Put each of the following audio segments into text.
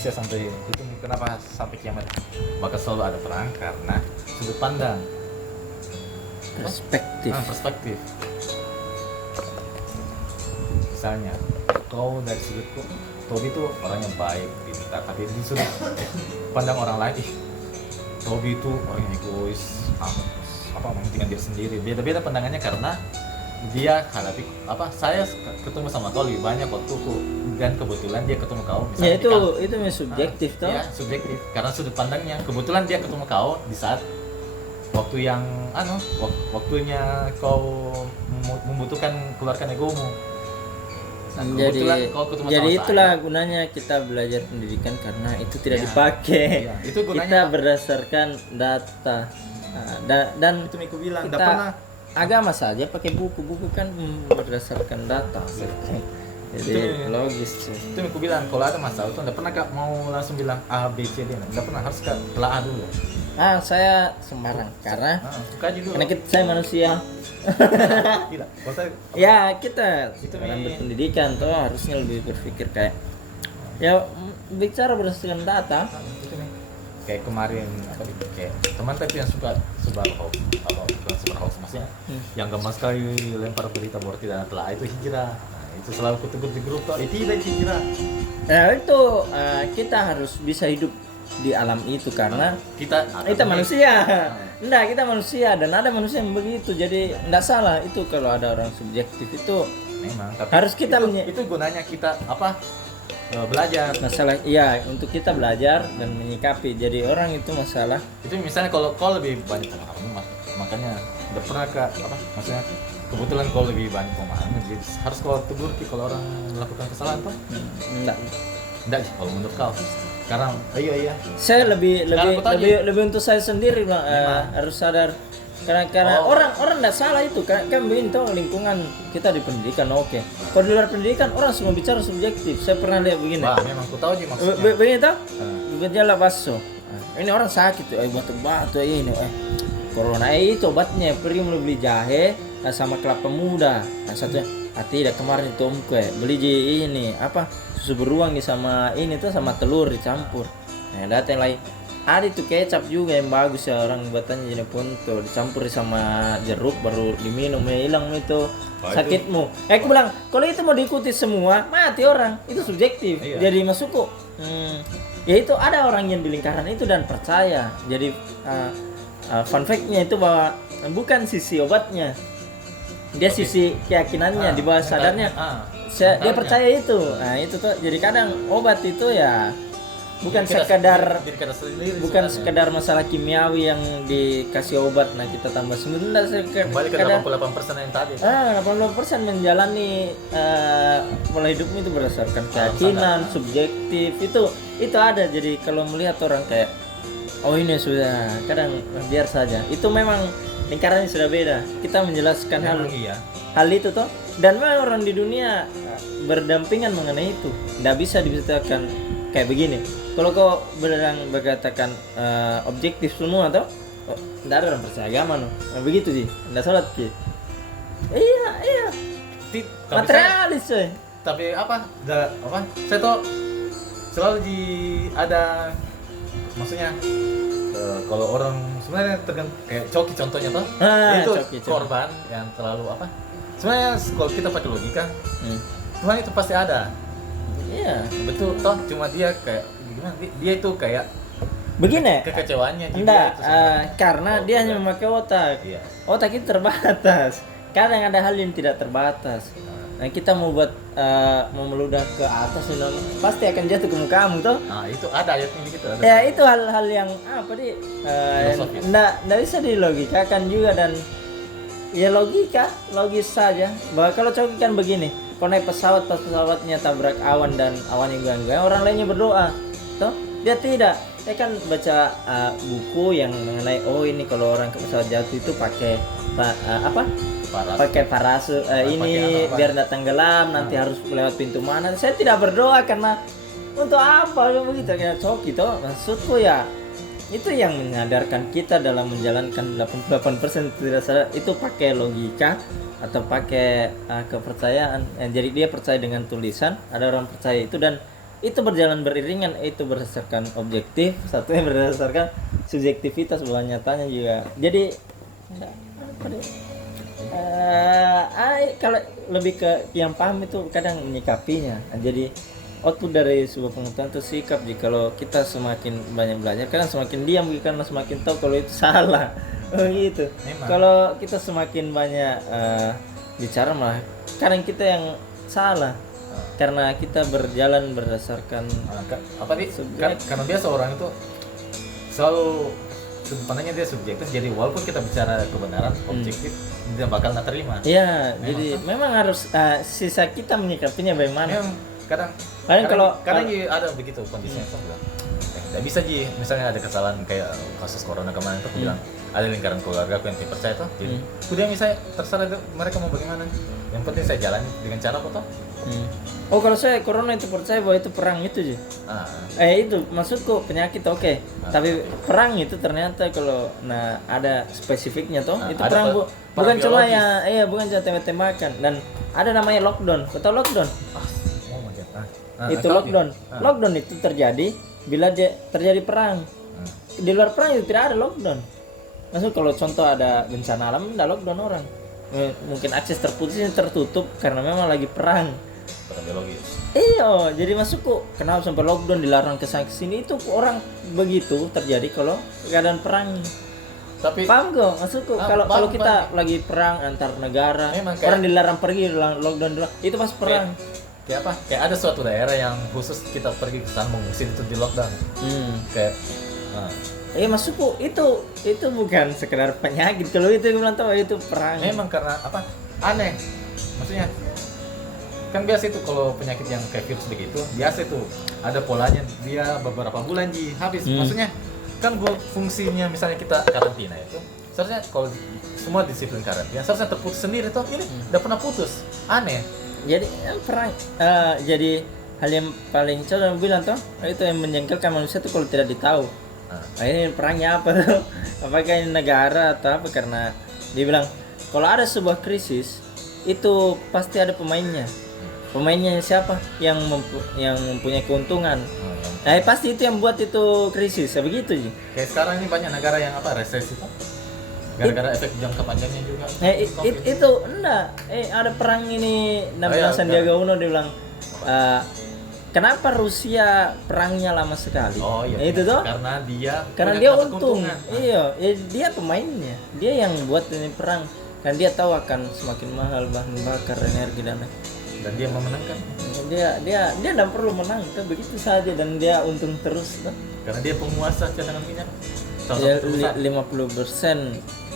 Saya sampai itu kenapa sampai kiamat maka selalu ada perang karena sudut pandang perspektif. Misalnya kau dari sudutku Tobi itu orangnya baik pintar tapi di sudut pandang orang lain Tobi itu orangnya egois apa mementingkan diri sendiri. Beda-beda pandangannya karena dia hadapi saya ketemu sama kau lebih banyak waktuku dan kebetulan dia ketemu kau misalnya ya itu subjektif toh. Ya subjektif karena sudut pandangnya kebetulan dia ketemu kau di saat waktu yang waktunya kau membutuhkan keluarkan egomu. Nah, jadi itulah saya. Gunanya kita belajar pendidikan karena itu tidak dipakai. Ya, itu gunanya kita berdasarkan data. Dan itu Miku bilang kita pernah agama saja pakai buku kan berdasarkan data. Jadi logis. Itu Miku bilang kalau ada masalah itu enggak pernah Kak mau langsung bilang A B C D, enggak pernah, harus Kak telah dulu. Saya sembarang karena saya manusia. Gila. Ya kita dalam berpendidikan tuh harusnya lebih berpikir kayak ya bicara berdasarkan data. Kayak kemarin kayak teman tapi yang suka sebar hoax maksudnya yang gampang sekali lempar berita bahwa tidak telah itu hijrah. Nah, itu selalu kutegur di grup tuh tidak hijrah. Nah itu kita harus bisa hidup di alam itu karena kita manusia. Kita manusia dan ada manusia yang begitu. Jadi enggak salah itu kalau ada orang subjektif itu memang tapi harus kita itu gunanya kita belajar masalah untuk kita belajar dan menyikapi. Jadi orang itu masalah itu misalnya kalau kau lebih banyak pemahaman makanya udah pernah maksudnya kebetulan kau lebih banyak pemahaman jadi harus kau tegur kalau orang melakukan kesalahan toh enggak kalau menurut kau karena iya saya lebih untuk saya sendiri harus sadar karena orang enggak salah itu kan begini toh lingkungan kita di pendidikan oke. Kalau di luar pendidikan orang semua bicara subjektif. Saya pernah lihat begini. Wah, memang ku tahu sih maksudnya. Begini toh. Gejala baso. Ini orang sakit batu ini corona itu obatnya pergi beli jahe sama kelapa muda. Satunya tidak kemarin itu omku beli ini susu beruang sama ini tuh sama telur dicampur. Nah, datang lagi ada itu kecap juga yang bagus ya orang buatannya jadi punto dicampur sama jeruk baru diminum hilang itu sakitmu. Aku bilang kalau itu mau diikuti semua mati orang itu subjektif. Jadi masukku ya itu ada orang yang di lingkaran itu dan percaya. Jadi fun fact-nya itu bahwa bukan sisi obatnya dia sisi keyakinannya di bawah sadarnya dia percaya itu. Nah itu tuh jadi kadang obat itu ya bukan sekedar masalah kimiawi yang dikasih obat nah kita tambah sebenarnya kembali ke 88% yang tadi 88% menjalani pola hidupmu itu berdasarkan keyakinan subjektif itu ada. Jadi kalau melihat orang kayak ini sudah kadang biar saja itu memang lingkarannya sudah beda. Kita menjelaskan hal itu toh dan memang orang di dunia berdampingan mengenai itu. Tidak bisa dibicarakan kayak begini. Kalau kau berkatakan objektif semua toh tidak ada orang percaya agama begitu sih. Tidak sholat sih. Iya. Materialis coy. Tapi saya tuh selalu ada maksudnya kalau orang sebenarnya kayak Coki contohnya toh itu Coki. Korban yang terlalu sebenarnya kalau kita pakai logika Tuhan itu pasti ada. Iya betul toh cuma dia kayak gimana dia itu kayak begini kekecewaannya karena dia hanya memakai otak. Otak itu terbatas. Kadang ada hal yang tidak terbatas. Nah kita mau buat mau meludah ke atas pasti akan jatuh ke mukamu toh. Nah itu ada ayatnya gitu. Ya itu hal-hal yang nggak bisa dilogikakan juga dan ya logis saja. Bahwa kalau Coki kan begini, kalau naik pesawat pas pesawatnya tabrak awan dan awan yang goyang-goyang orang lainnya berdoa, toh dia tidak. Saya kan baca buku yang mengenai ini kalau orang ke pesawat jatuh itu pakai pakai parasut ini biar tidak tenggelam nanti harus lewat pintu mana. Saya tidak berdoa karena untuk apa begitu kayak Coki toh. Maksudku ya itu yang menyadarkan kita dalam menjalankan 88% tidak sadar itu pakai logika atau pakai kepercayaan. Jadi dia percaya dengan tulisan, ada orang percaya itu dan itu berjalan beriringan, itu berdasarkan objektif, satunya berdasarkan subjektivitas bahwa nyatanya juga. Jadi apa deh? Kalau lebih ke yang paham itu kadang menyikapinya. Jadi output dari sebuah pengetahuan itu sikap. Jadi kalau kita semakin banyak belajar, kadang semakin diam karena semakin tahu kalau itu salah. Oh gitu. Memang. Kalau kita semakin banyak bicara malah kadang kita yang salah karena kita berjalan berdasarkan apa nih? Karena biasa orang itu selalu sudut pandangnya dia subjektif. Jadi walaupun kita bicara kebenaran objektif, dia bakal nggak terima. Iya, jadi memang harus sisa kita menyikapinya bagaimana. Memang kadang ada begitu kondisinya. Aku bilang, nggak bisa Ji, misalnya ada kesalahan kayak kasus corona kemarin tuh, aku bilang ada lingkaran keluarga aku yang tidak percaya tuh, jadi udah misalnya terserah mereka mau bagaimana, yang penting saya jalan dengan cara apa toh. Oh kalau saya corona itu percaya bahwa itu perang itu Ji. Itu maksudku penyakit oke. Tapi perang itu ternyata kalau ada spesifiknya toh, itu perang bukan cuma bukan cuma tembak-tembakan, dan ada namanya lockdown. Kau tahu lockdown? Itu lockdown. Lockdown itu terjadi bila terjadi perang. Di luar perang itu tidak ada lockdown. Maksud kalau contoh ada bencana alam, tidak lockdown orang. Mungkin akses tertutup karena memang lagi perang. Biologis. Iya, jadi masukku kenapa sampai lockdown dilarang ke sini itu orang begitu terjadi kalau keadaan perang. Tapi paham kok maksudku kalau kita lagi perang antar negara, orang dilarang pergi, lockdown dulu, itu pas perang. Kayak apa? Kayak ada suatu daerah yang khusus kita pergi ke sana mengungsi itu di lockdown. Kayak maksudku itu bukan sekedar penyakit. Kalau itu gue bilang tahu itu perang. Memang karena apa? Aneh. Maksudnya kan biasa itu kalau penyakit yang kayak virus begitu, biasa itu ada polanya, dia beberapa bulan habis. Maksudnya kan fungsinya misalnya kita karantina itu seharusnya kalau semua disiplin karantina seharusnya terputus sendiri toh, ini udah pernah putus. Aneh. Jadi perang jadi hal yang paling saya bilang toh, itu yang menjengkelkan manusia tuh kalau tidak ditahu. Ini perangnya apa tuh? Apakah ini negara atau apa? Karena dia bilang kalau ada sebuah krisis itu pasti ada pemainnya. Pemainnya siapa? Yang mempunyai keuntungan. Pasti itu yang buat itu krisis. Begitu sih. Kayak sekarang ini banyak negara yang resesi tuh. Gara-gara efek jangka panjangnya juga. Itu enggak. Ada perang ini namanya Sandiaga Uno, dia bilang kenapa Rusia perangnya lama sekali? Oh iya. Itu tuh. Karena dia untung. Iya, dia pemainnya. Dia yang buat ini perang. Kan dia tahu akan semakin mahal bahan bakar, energi dan dia memenangkan. Dia tidak perlu menang, itu begitu saja, dan dia untung terus tuh. Karena dia penguasa cadangan minyak. 50%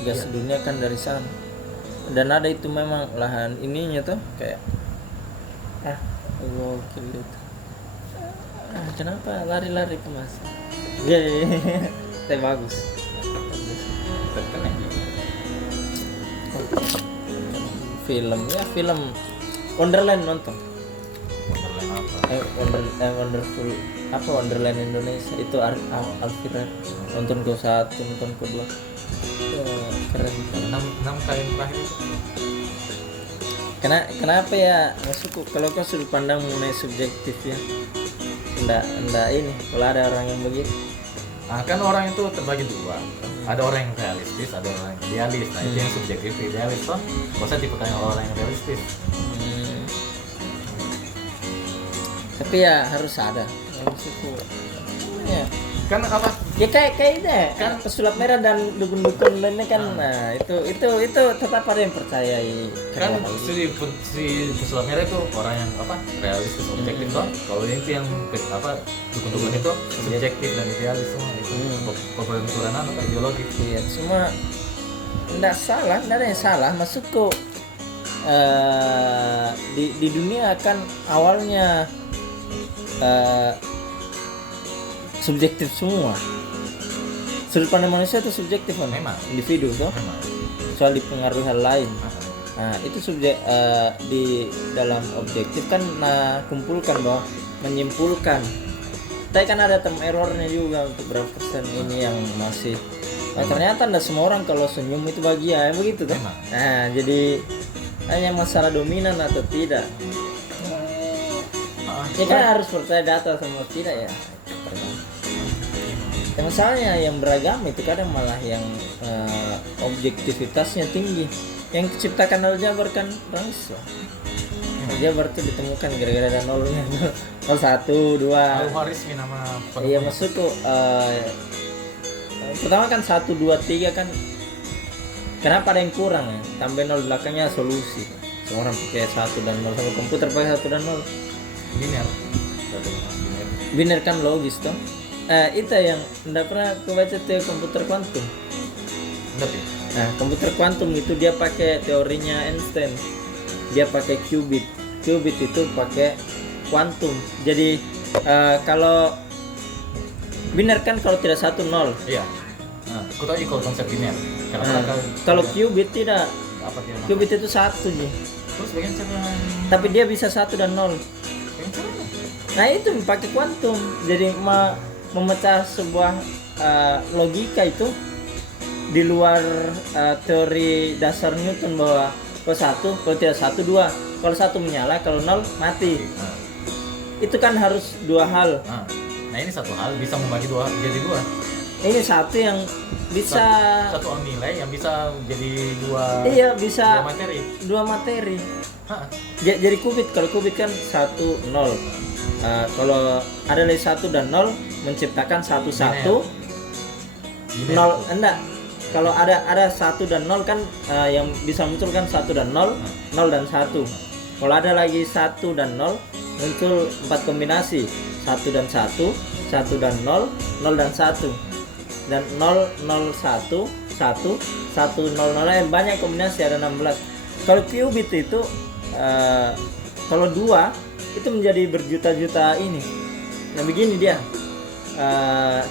gas dunia kan dari sana. Dan ada itu memang lahan ininya tuh kayak gokil itu. Kenapa lari-lari ke mas? Tapi bagus. Film Wonderland nonton. Wonderland apa? Wonderful apa Wonderland Indonesia itu Alfred. Nonton ke 1, nonton ke 2. Keren. 6 kali terakhir itu. Kenapa ya maksudku kalau kau sudut pandang mengenai subjektif ya. Enggak ini kalau ada orang yang begitu. Kan orang itu terbagi dua. Ada orang yang realistis, ada orang yang idealis. Nah itu yang subjektif, idealis kan. Masa tipe kayak orang yang realistis. Tapi ya harus ada maksudku ya. Kan apa? Ya kayak deh kan pesulap merah dan dukun-dukun lainnya kan. Itu tetap ada yang percayai kan si pesulap merah itu orang yang realistis objektif toh. Kalau itu yang dukun-dukun itu subjektif dan idealis semua itu. Pembenturan ideologis. Iya, semua enggak ada yang salah maksudku. Di dunia kan awalnya subjektif semua. Sudut pandang manusia itu subjektif kan? Memang. Individu tuh. Soal dipengaruhi hal lain. Itu di dalam objektif kan kumpulkan bahwa menyimpulkan. Tapi kan ada term errornya juga untuk berapa persen ini yang masih. Ternyata tidak semua orang kalau senyum itu bahagia, begitu tuh. Jadi hanya masalah dominan atau tidak. Ya kan harus percaya data sama tidak ya. Yang masalahnya yang beragama itu kadang malah yang objektivitasnya tinggi. Yang diciptakan aljabar kan orang Islam. Aljabar itu ditemukan gara-gara ada nolnya. 0, 1, 2. Al-Khwarizmi nama Iya maksudku pertama kan 1, 2, 3 kan kenapa ada yang kurang ya? Tambah 0 belakangnya solusi. Semua orang pakai 1 dan 0 sama komputer pakai 1 dan 0. Biner. Biner kan logis toh. Itu yang enggak pernah aku baca tuh komputer kuantum. Enggak ya? Nah, komputer kuantum itu dia pakai teorinya Einstein. Dia pakai qubit. Qubit itu pakai kuantum. Jadi kalau biner kan kalau tidak 1, 0. Iya. Nah, aku tahu juga konsep biner. Kalau qubit tidak. Apa dia? Qubit itu 1 nih. Terus bagaimana cara? Tapi dia bisa 1 dan 0. Bagaimana caranya? Nah, itu pakai kuantum. Jadi memecah sebuah logika itu di luar teori dasar Newton bahwa kalau 1, kalau tidak 1, 2. Kalau 1 menyala, kalau 0 mati. Nah. Itu kan harus 2 hal. Nah ini satu hal bisa membagi jadi dua. Ini satu yang bisa satu nilai yang bisa jadi dua. Iya, bisa dua materi. 2 materi. Hah. Jadi qubit, kalau qubit kan 1, 0. Kalau ada nilai 1 dan 0 menciptakan 1, 1. 0 enggak. Kalau ada 1 dan 0 kan yang bisa muncul kan 1 dan 0, 0 dan 1. Kalau ada lagi 1 dan 0 muncul 4 kombinasi. 1 dan 1, 1 dan 0, 0 dan 1. Dan 0, 0, 1, 1, 1, 0, 0, banyak kombinasi, ada 16. Kalau qubit itu kalau 2 itu menjadi berjuta-juta ini. Nah begini dia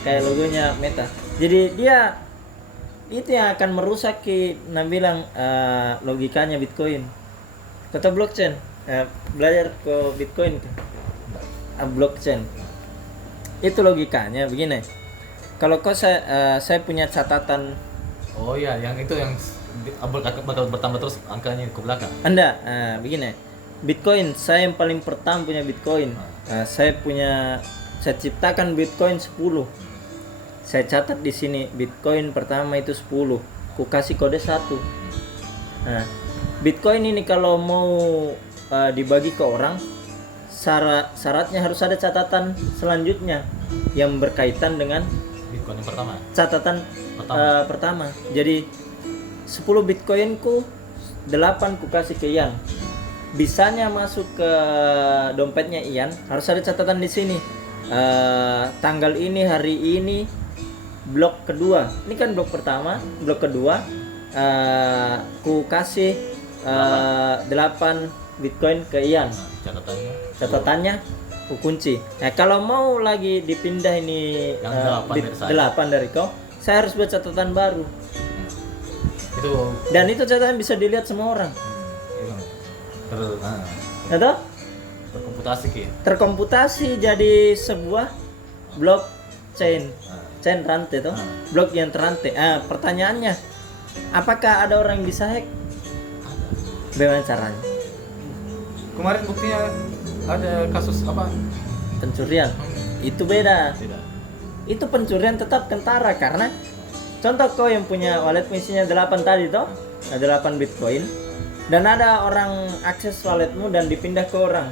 kayak logonya Meta. Jadi dia itu yang akan merusak bilang logikanya Bitcoin. Kata blockchain, belajar ke Bitcoin blockchain. Itu logikanya begini. Kalau saya punya catatan. Oh iya, yang itu yang bakal bertambah terus angkanya ke belakang. Anda, begini. Bitcoin, saya yang paling pertama punya Bitcoin. Saya ciptakan Bitcoin 10. Saya catat di sini Bitcoin pertama itu 10. Ku kasih kode 1. Nah, Bitcoin ini kalau mau dibagi ke orang, syaratnya harus ada catatan selanjutnya yang berkaitan dengan Bitcoin yang pertama. Catatan pertama. Jadi 10 Bitcoinku 8 ku kasih ke Ian. Bisanya masuk ke dompetnya Ian, harus ada catatan di sini. Tanggal ini, hari ini, blok kedua. Ini kan blok pertama, blok kedua. Ku kasih 8 Bitcoin ke Ian. Catatannya ku kunci. Nah, kalau mau lagi dipindah ini 8 dari kau, saya harus buat catatan baru. Dan itu catatan bisa dilihat semua orang. Atau terkomputasi jadi sebuah blockchain, chain rantai tuh, blok yang terrantai. Pertanyaannya, apakah ada orang yang bisa hack? Bagaimana caranya? Kemarin buktinya ada kasus apa? Pencurian. Itu beda. Tidak. Itu pencurian tetap kentara karena contoh kau yang punya wallet isinya 8 tadi toh, 8 Bitcoin. Dan ada orang akses walletmu dan dipindah ke orang.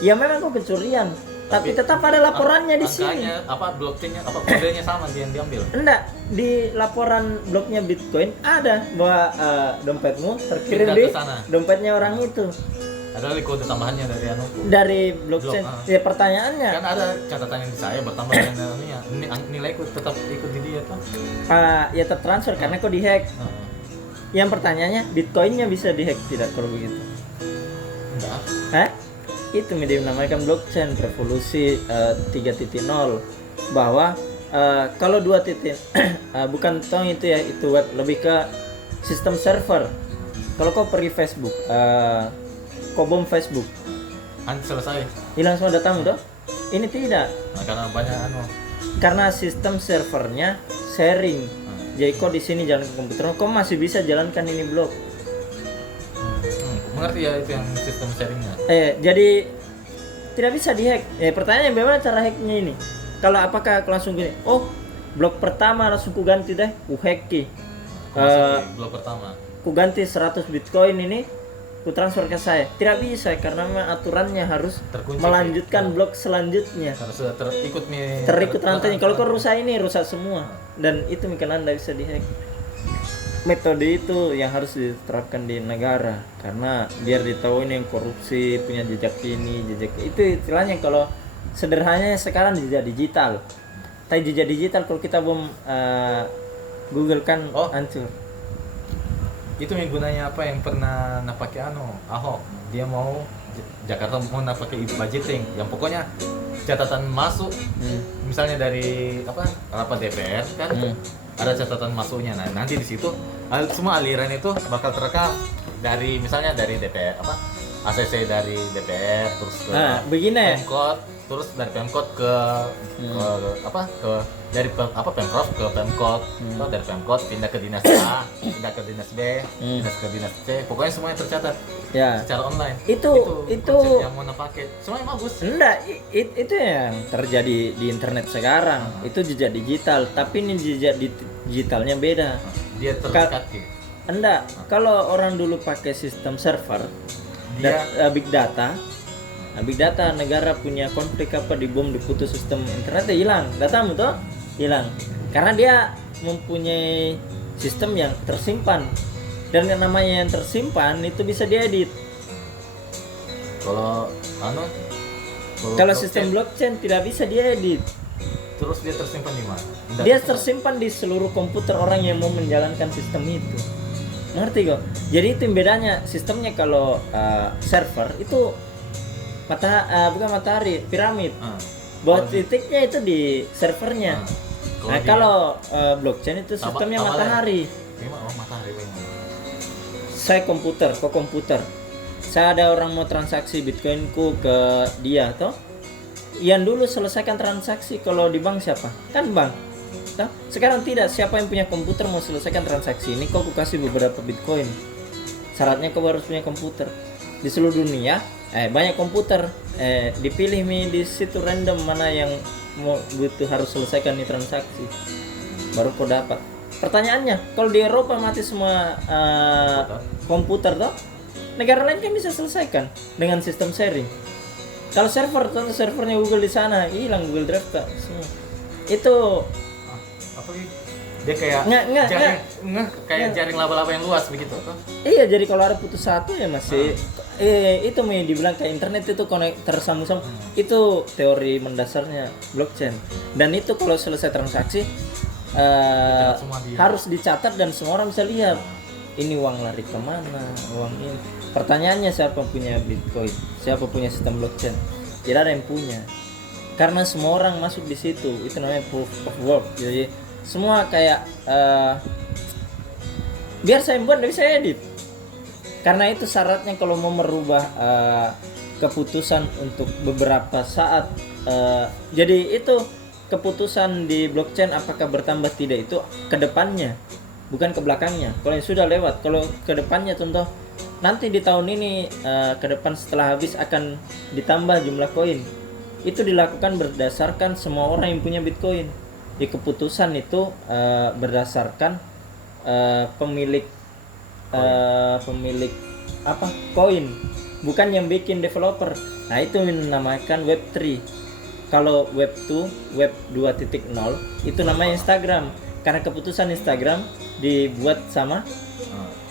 Ya memang kau pencurian, tapi tetap ada laporannya di sini. Apa blockchainnya, apa kodenya sama yang diambil? Enggak, di laporan bloknya Bitcoin ada bahwa dompetmu terkirim di dompetnya orang itu. Ada kode tambahannya dari blockchain. Ya pertanyaannya. Kan ada catatannya di saya bertambah dengan nilaiku tetap ikut di dia tuh. Ya tertransfer karena kau dihack. Yang pertanyaannya, Bitcoinnya bisa dihack tidak kalau begitu? Enggak. Itu dinamakan blockchain revolusi 3.0 bahwa kalau 2. Bukan tong itu ya, itu web, lebih ke sistem server. Kalau kau pergi Facebook, kau bom Facebook, selesai, hilang semua datamu toh? Ini tidak. Karena banyak karena sistem servernya sharing. Jadi kau di sini jalan ke komputer, kau masih bisa jalankan ini blok. Mengerti ya itu yang sistem sharingnya. Jadi tidak bisa dihack. Pertanyaan bagaimana cara hacknya ini? Kalau apakah aku langsung gini, oh blok pertama langsung ku ganti deh, ku hack ki. Blok pertama. Ku ganti 100 Bitcoin ini, ku transfer ke saya. Tidak bisa karena memang aturannya harus Terkunci, melanjutkan blok selanjutnya. Karena sudah Terikut rantainya. Kalau kau rusak ini rusak semua dan itu mungkin Anda bisa dihack. Metode itu yang harus diterapkan di negara karena biar ditahu ini yang korupsi punya jejak ini jejak itu istilahnya. Kalau sederhananya sekarang jejak digital, tapi jejak digital kalau kita belum Google kan hancur. Itu yang gunanya apa yang pernah pakai Ahok, dia mau Jakarta mau pakai budgeting yang pokoknya catatan masuk misalnya dari rapat DPR kan ada catatan masuknya. Nah nanti di situ semua aliran itu bakal terekam dari misalnya dari DPR ACC dari DPR terus ke begini Pemkot, terus dari Pemkot ke dari Pemprov ke Pemkot, dari Pemkot pindah ke dinas A, pindah ke dinas B, pindah ke dinas C, pokoknya semuanya tercatat ya secara online. Itu konsep yang mau pakai semuanya bagus. Enggak, itu yang terjadi di internet sekarang. Itu jejak digital, tapi ini jejak digitalnya beda. Dia terikat enggak, kalau orang dulu pakai sistem server dia big data. Nah, big data negara punya konflik apa dibom diputus sistem internetnya hilang, datamu tuh hilang karena dia mempunyai sistem yang tersimpan dan yang namanya yang tersimpan itu bisa diedit. Kalau sistem blockchain tidak bisa diedit. Terus dia tersimpan di mana? Dia tersimpan di seluruh komputer orang yang mau menjalankan sistem itu. Ngerti kok? Jadi itu yang bedanya sistemnya. Kalau server itu bukan matahari, piramid. Buat titiknya itu di servernya. Nah kalau blockchain itu sistemnya matahari. Matahari. Saya komputer, kok komputer. Saya ada orang mau transaksi Bitcoinku ke dia toh. Yang dulu selesaikan transaksi kalau di bank siapa? Kan bank. Toh? Sekarang tidak, siapa yang punya komputer mau selesaikan transaksi ini kok aku kasih beberapa Bitcoin. Syaratnya kau harus punya komputer. Di seluruh dunia banyak komputer, dipilih di situ random mana yang mau butuh harus selesaikan nih transaksi, baru kau dapat. Pertanyaannya, kalau di Eropa mati semua komputer toh, negara lain kan bisa selesaikan dengan sistem sharing. Kalau servernya Google di sana hilang, Google Drive kak semua. Itu dia kayak jaring laba-laba yang luas begitu toh. Iya, jadi kalau ada putus satu ya masih itu dibilang kayak internet itu tersambung-sambung. Itu teori mendasarnya blockchain. Dan itu kalau selesai transaksi harus dicatat dan semua orang bisa lihat ini uang lari kemana, uang ini. Pertanyaannya siapa punya Bitcoin, siapa punya sistem blockchain? Tidak ada yang punya, karena semua orang masuk di situ. Itu namanya proof of work. Jadi semua kayak biar saya buat tidak bisa edit, karena itu syaratnya kalau mau merubah keputusan untuk beberapa saat. Jadi itu keputusan di blockchain apakah bertambah tidak itu ke depannya, bukan ke belakangnya. Kalau yang sudah lewat, kalau ke depannya contoh nanti di tahun ini ke depan setelah habis akan ditambah jumlah koin. Itu dilakukan berdasarkan semua orang yang punya Bitcoin. Di keputusan itu berdasarkan pemilik koin, bukan yang bikin developer. Nah itu dinamakan Web3. Kalau Web2, Web 2.0 itu namanya Instagram, karena keputusan Instagram dibuat sama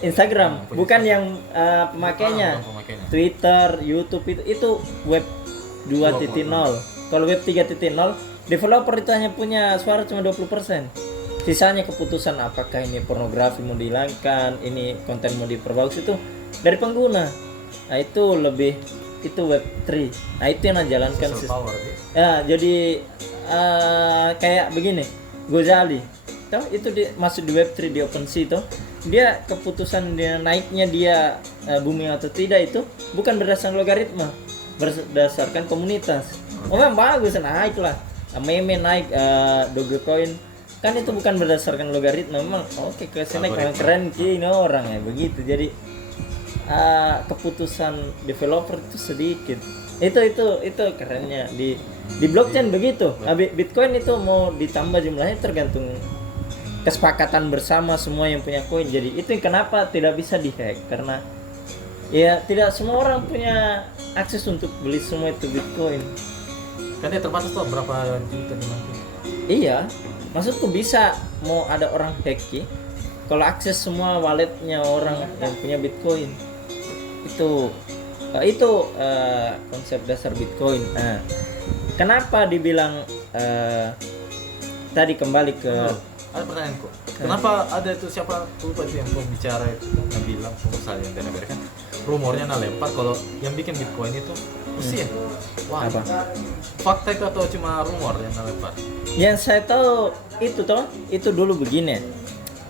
Instagram, bukan yang pemakainya. Twitter, YouTube itu Web 2.0. Kalau Web 3.0 developer itu hanya punya suara cuma 20%. Sisanya keputusan apakah ini pornografi mau dihilangkan, ini konten mau diperbagus itu dari pengguna. Nah itu Web3. Nah itu yang menjalankan sistem. Ya jadi kayak begini, Gozali toh itu masuk di Web3 di OpenSea toh. Dia keputusan dia naiknya dia booming atau tidak itu bukan berdasarkan logaritma, berdasarkan komunitas. Memang bagus naik lah. Meme naik, Dogecoin kan itu bukan berdasarkan logaritma. Memang oke kesini keren ini orang ya begitu. Jadi keputusan developer itu sedikit. Itu kerennya di blockchain begitu. Bitcoin itu mau ditambah jumlahnya tergantung kesepakatan bersama semua yang punya koin. Jadi itu kenapa tidak bisa dihack, karena ya tidak semua orang punya akses untuk beli semua itu Bitcoin. Kan dia terbatas tuh berapa juta di nanti. Iya, maksudku bisa mau ada orang hack ki, kalau akses semua walletnya orang yang punya Bitcoin itu konsep dasar Bitcoin. Nah, kenapa dibilang tadi kembali ke Ada pertanyaanku. Kenapa ada itu siapa lupa itu yang pembicara itu yang bilang pengusaha yang dari Amerika, rumornya lempar kalau yang bikin Bitcoin itu Rusia. Wah. apa? Fakta itu atau cuma rumor yang lempar? Yang saya tahu itu dulu begini.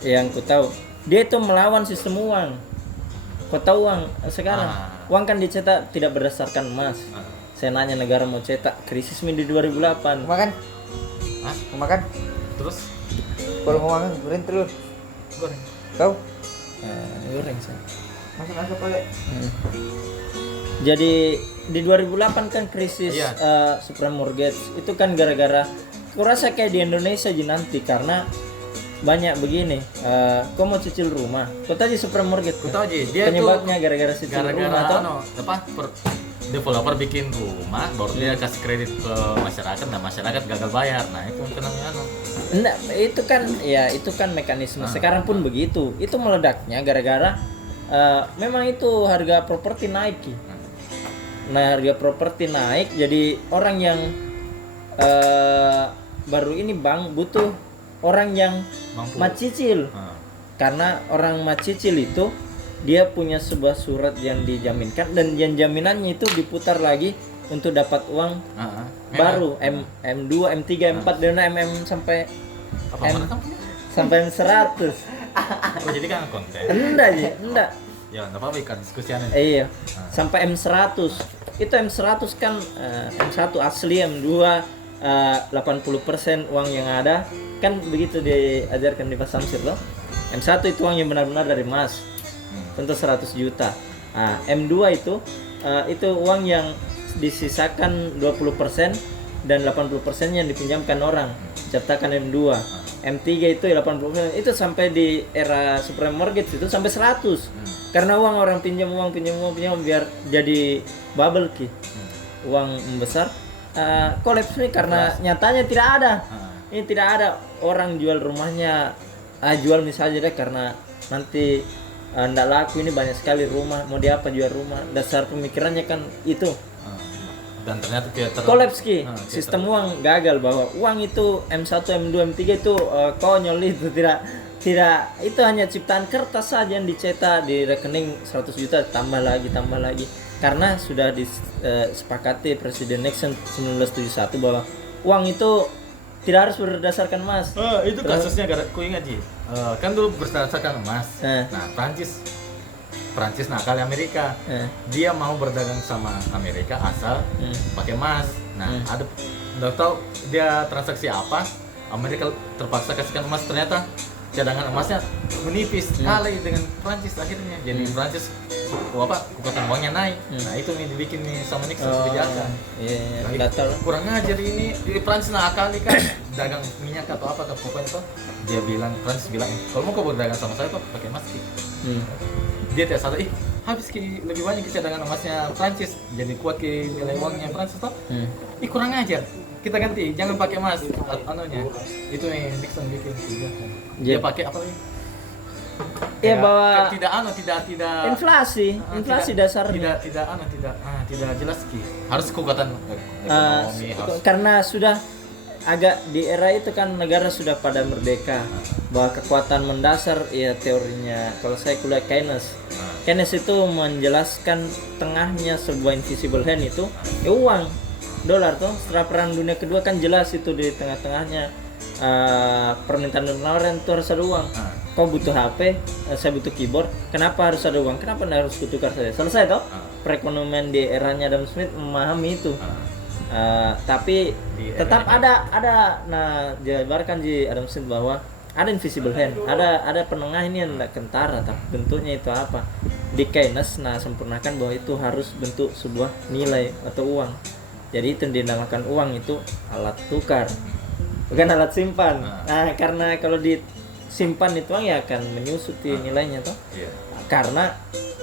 Yang ku tahu dia itu melawan sistem uang. Kau tahu uang sekarang? Uang kan dicetak tidak berdasarkan emas. Saya nanya negara mau cetak, krisis di 2008. Makan? Hah? Mau makan? Terus Kalau mau makan goreng telur. goreng. Kau? Goreng saya. Masuk pakai. Jadi di 2008 kan krisis Iya. subprime mortgage itu kan gara-gara kurasa kayak di Indonesia nanti karena banyak begini. Kau mau cicil rumah, kau tadi subprime mortgage. Ku tahu Ji, dia Penyebabnya gara-gara cicil rumah atau developer bikin rumah baru dia kasih kredit ke masyarakat, nah masyarakat gagal bayar. Nah itu kenapa enggak, itu kan mekanisme sekarang pun begitu. Itu meledaknya gara-gara memang itu harga properti naik Ki. Nah, harga properti naik, jadi orang yang baru ini bang butuh orang yang mampu macicil. Karena orang macicil itu dia punya sebuah surat yang dijaminkan dan yang jaminannya itu diputar lagi untuk dapat uang baru M2, M3, M4 dan sampai apa M mana kamu? sampai M100. Oh jadi kan konten. Enggak. Ya enggak apa-apa ikan diskusiannya. Iya. Sampai M100. Itu M100 kan M1 asli, M2 80% uang yang ada. Kan begitu diajarkan di Pak Samsir loh. M1 itu uang yang benar-benar dari emas. Tentu 100 juta. Nah, M2 itu uang yang disisakan 20% dan 80% yang dipinjamkan orang. Cetakan M2. M3 itu 80%. Itu sampai di era subprime mortgage itu sampai 100. Karena orang pinjam uang biar jadi bubble Ki. Uang membesar kolaps nih karena nyatanya tidak ada. Ini tidak ada orang jual rumahnya, jual misalnya deh karena nanti ndak laku, ini banyak sekali rumah, mau diapa jual rumah. Dasar pemikirannya kan itu. Dan ternyata dia Kolaps Ki. Sistem uang gagal, bahwa uang itu M1, M2, M3 itu konyol, itu tidak itu hanya ciptaan kertas saja yang dicetak di rekening 100 juta tambah lagi karena sudah disepakati Presiden Nixon 1971 bahwa uang itu tidak harus berdasarkan emas. itu kasusnya ku ingat Ji. Kan dulu berdasarkan emas. Nah, Prancis nakal Amerika. Dia mau berdagang sama Amerika asal pakai emas. Nah, ada enggak tahu dia transaksi apa, Amerika terpaksa kasihkan emas, ternyata cadangan emasnya menipis kalah dengan Prancis akhirnya. Jadi Prancis kekuatan uangnya naik. Nah, itu nih dibikin nih sama Nixon kebijakan. Iya, enggak tahu. Kurang ajar ini di Prancis nakal nih kan dagang minyak atau apa pokoknya tuh. Prancis bilang, kalau mau kau berdagang sama saya kok pakai emas Ki. Dia tidak sadar, habis Ki lebih banyak cadangan emasnya Prancis, jadi kuat Ki nilai uangnya Prancis toh. Kurang ajar. Kita ganti, jangan pakai emas anunya. Itu nih Nixon bikin kebijakan. Dia pakai apa lagi? Ya bahwa tidak inflasi dasarnya tidak jelas Ki. Harus kekuatan ekonomi harus. Karena sudah agak di era itu kan negara sudah pada merdeka, bahwa kekuatan mendasar ya teorinya kalau saya kuliah Keynes itu menjelaskan tengahnya sebuah invisible hand itu uang dolar tuh. Setelah perang dunia kedua kan jelas itu di tengah-tengahnya permintaan dan penawaran itu harus ada uang. Kau butuh HP, saya butuh keyboard, kenapa harus ada uang, kenapa harus kutukar saja, selesai toh. Perekonomian di eranya Adam Smith memahami itu. Tapi tetap ada nah jabarkan di Adam Smith bahwa ada invisible hand, ada penengah ini yang tidak kentara, tapi bentuknya itu apa. di Keynes sempurnakan bahwa itu harus bentuk sebuah nilai atau uang. Jadi itu dinamakan uang itu alat tukar, bukan alat simpan. Nah, karena kalau disimpan itu uang ya akan menyusut nilainya toh. Iya. Karena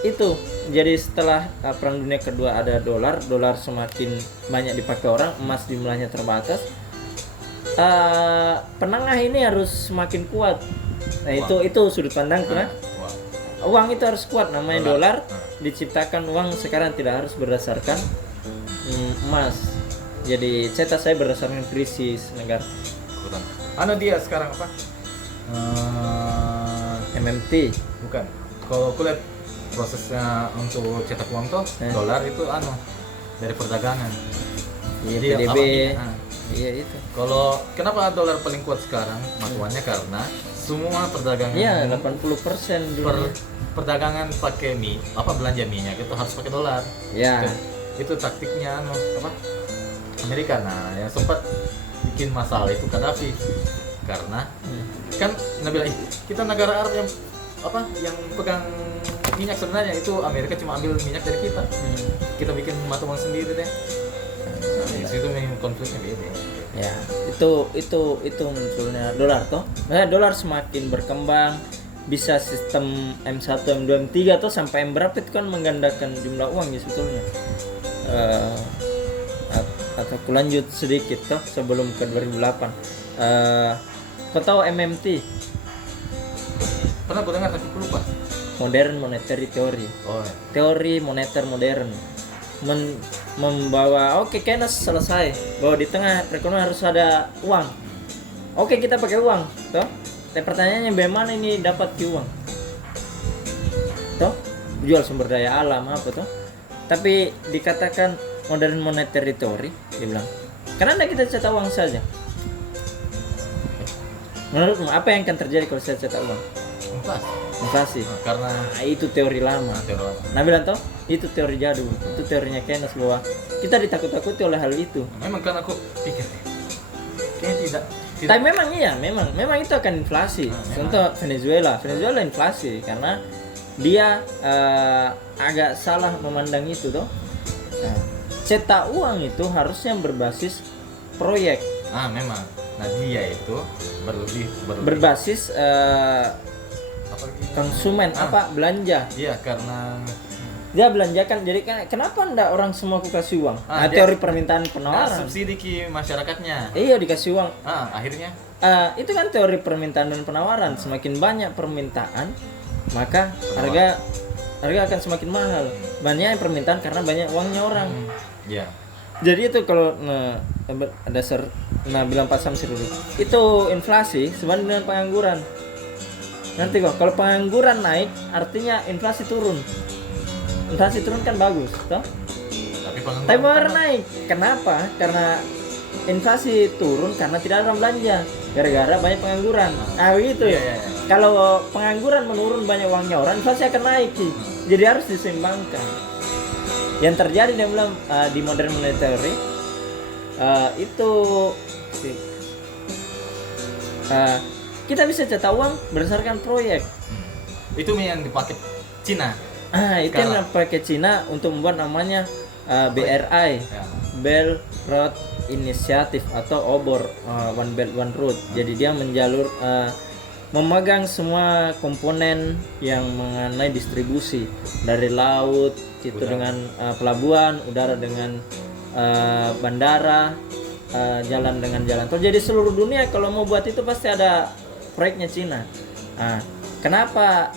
itu jadi setelah Perang Dunia Kedua ada dolar semakin banyak dipakai orang, emas jumlahnya terbatas. Penengah ini harus semakin kuat. Nah, itu sudut pandangku nah. Uang itu harus kuat, namanya dolar. Diciptakan uang sekarang tidak harus berdasarkan emas. Jadi cetak saya berdasarkan krisis negara. Dia sekarang apa? MMT. Bukan. Kalau aku lihat prosesnya untuk cetak uang tuh dolar itu dari perdagangan. Iya, Jadi PDB. Iya itu. Kalau kenapa dolar paling kuat sekarang matuannya karena semua perdagangan Iya, 80% dulu. Perdagangan pakai belanja minyak itu harus pakai dolar. Ya. Itu taktiknya Amerika. Nah, yang sempat bikin masalah itu Gaddafi. Karena kan bilang kita negara Arab yang pegang minyak, sebenarnya itu Amerika cuma ambil minyak dari kita. Kita bikin mata uang sendiri deh. Nah, di situ memang konfliknya beda. Ya, itu munculnya dolar toh. Nah, dolar semakin berkembang, bisa sistem M1, M2, M3 atau sampai M berapa itu kan menggandakan jumlah uang ya sebetulnya. Atau aku lanjut sedikit toh sebelum ke 2008. Kau tahu MMT? Pernah aku dengar tapi aku lupa. Modern Monetary Theory. Oh. Teori moneter modern. Membawa Keynes selesai bahwa di tengah perekonomian harus ada uang. Kita pakai uang, toh. Tapi pertanyaannya bagaimana ini dapat uang? Toh, jual sumber daya alam apa toh? Tapi dikatakan modern monetary theory, dia bilang, kenapa kita cetak uang saja? Menurutmu apa yang akan terjadi kalau saya cetak uang? Inflasi. Karena itu teori lama. Nah bilang toh, itu teori jadul. Itu teorinya Keynes bahwa kita ditakut-takuti oleh hal itu. Memang kan aku pikir kayaknya tidak. Tapi memang iya, memang itu akan inflasi. Contoh Venezuela inflasi karena dia agak salah memandang itu toh. Nah, cetak uang itu harusnya berbasis proyek. Memang. Nah, dia itu berbasis konsumen belanja. Iya, karena dia belanjakan. Jadi kenapa enggak orang semua aku kasih uang? Teori permintaan penawaran. Subsidi ke masyarakatnya. Iya, dikasih uang. Akhirnya itu kan teori permintaan dan penawaran. Semakin banyak permintaan, maka harga akan semakin mahal. Banyak permintaan karena banyak uangnya orang. Iya. Jadi itu kalau dasar bilang Pak Samsir dulu. Itu inflasi sebanding dengan pengangguran. Nanti kok kalau pengangguran naik artinya inflasi turun. Inflasi turun kan bagus, toh? Tapi pengangguran naik. Kenapa? Karena inflasi turun karena tidak ada orang belanja. Gara-gara banyak pengangguran. Begitu ya. Kalau pengangguran menurun banyak uangnya orang, inflasi akan naik sih. Jadi harus diseimbangkan. Yang terjadi dia bilang di modern monetary theory itu kita bisa cetak uang berdasarkan proyek. Itu yang dipakai Cina. Itu yang dipakai Cina untuk membuat namanya BRI, Belt Road Initiative atau OBOR, One Belt One Road. Jadi dia memegang semua komponen yang mengenai distribusi dari laut itu dengan pelabuhan, udara dengan bandara, jalan dengan jalan tol. Jadi seluruh dunia kalau mau buat itu pasti ada proyeknya Cina. Kenapa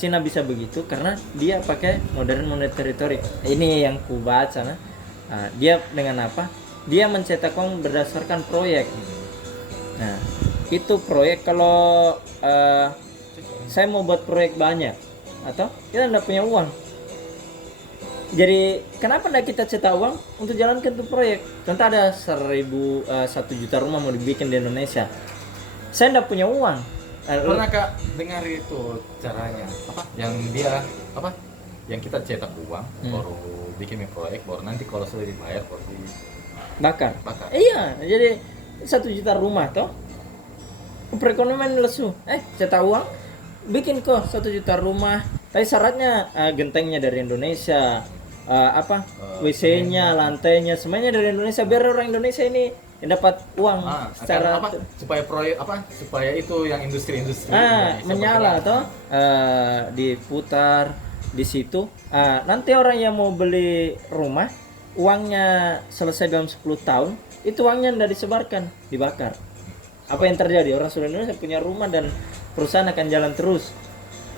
Cina bisa begitu? Karena dia pakai modern monetary theory. Ini yang ku baca. Dia dengan apa? Dia mencetak uang berdasarkan proyek. Nah, itu proyek kalau saya mau buat proyek banyak atau kita tidak punya uang. Jadi kenapa tidak kita cetak uang untuk jalankan itu proyek? Contoh ada 1 juta rumah mau dibikin di Indonesia. Saya tidak punya uang. Pernah Kak dengar itu caranya? Yang kita cetak uang baru bikin proyek, baru nanti kalau sudah dibayar baru bakar. Iya, jadi 1 juta rumah toh. Perekonomian lesu. Cetak uang, bikin kok 1 juta rumah Tapi syaratnya gentengnya dari Indonesia, WC-nya, lantainya semuanya dari Indonesia biar orang Indonesia ini dapat uang secara apa supaya proyek supaya itu yang industri-industri menyala bergerak. toh diputar di situ. Nanti orang yang mau beli rumah uangnya selesai dalam 10 tahun itu uangnya tidak disebarkan, dibakar. Apa yang terjadi? Orang seluruh Indonesia punya rumah dan perusahaan akan jalan terus.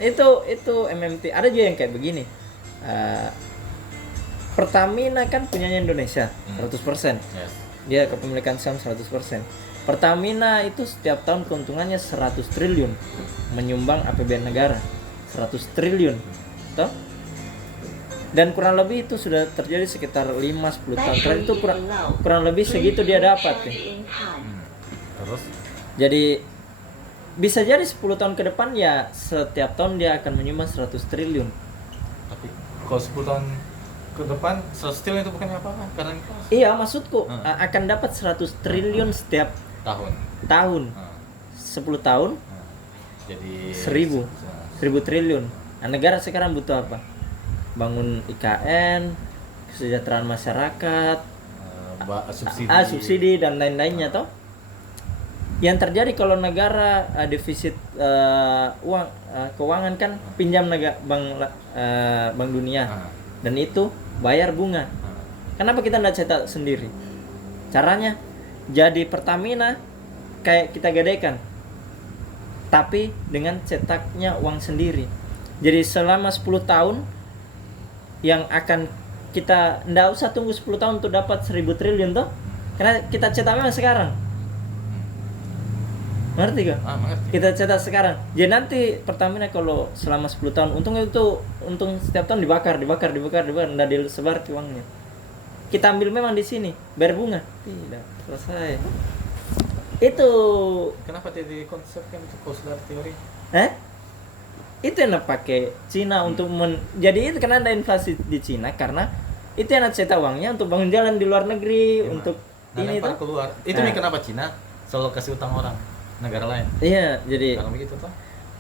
Itu MMT. Ada juga yang kayak begini. Pertamina kan punyanya Indonesia 100%. Yes. Dia kepemilikan saham 100%. Pertamina itu setiap tahun keuntungannya 100 triliun menyumbang APBN negara 100 triliun toh? Dan kurang lebih itu sudah terjadi sekitar 5-10 tahun terakhir itu kurang lebih segitu dia dapat ya. Terus Jadi bisa jadi 10 tahun ke depan ya setiap tahun dia akan menyumbang 100 triliun. tapi kalau 10 tahun ke depan 100 triliun itu bukannya apa-apa karena inflasi Iya, maksudku akan dapat 100 triliun setiap tahun. 10 tahun Jadi 1000 triliun. Nah, negara sekarang butuh apa? Bangun IKN, kesejahteraan masyarakat, subsidi dan lain-lainnya toh. Yang terjadi kalau negara defisit uang keuangan kan pinjam bank dunia dan itu bayar bunga. Kenapa kita tidak cetak sendiri? Caranya jadi Pertamina kayak kita gadaikan, tapi dengan cetaknya uang sendiri. Jadi selama 10 tahun yang akan kita ndak usah tunggu 10 tahun untuk dapat 1000 triliun toh, karena kita cetak memang sekarang. Ngerti gak? Mengerti. Kita cetak sekarang. Jadi nanti Pertamina kalau selama 10 tahun untung setiap tahun dibakar, ndak disebar ke uangnya. Kita ambil memang di sini, bayar bunga. Tidak selesai. Itu Kenapa tidak dikonsepkan itu Kosler teori? Itu yang pakai Cina untuk jadi itu karena ada inflasi di Cina karena itu yang cetak uangnya untuk bangun jalan di luar negeri untuk ini lempar tuh. keluar. Itu nih kenapa Cina selalu kasih utang orang negara lain? Iya, jadi Karena begitu toh.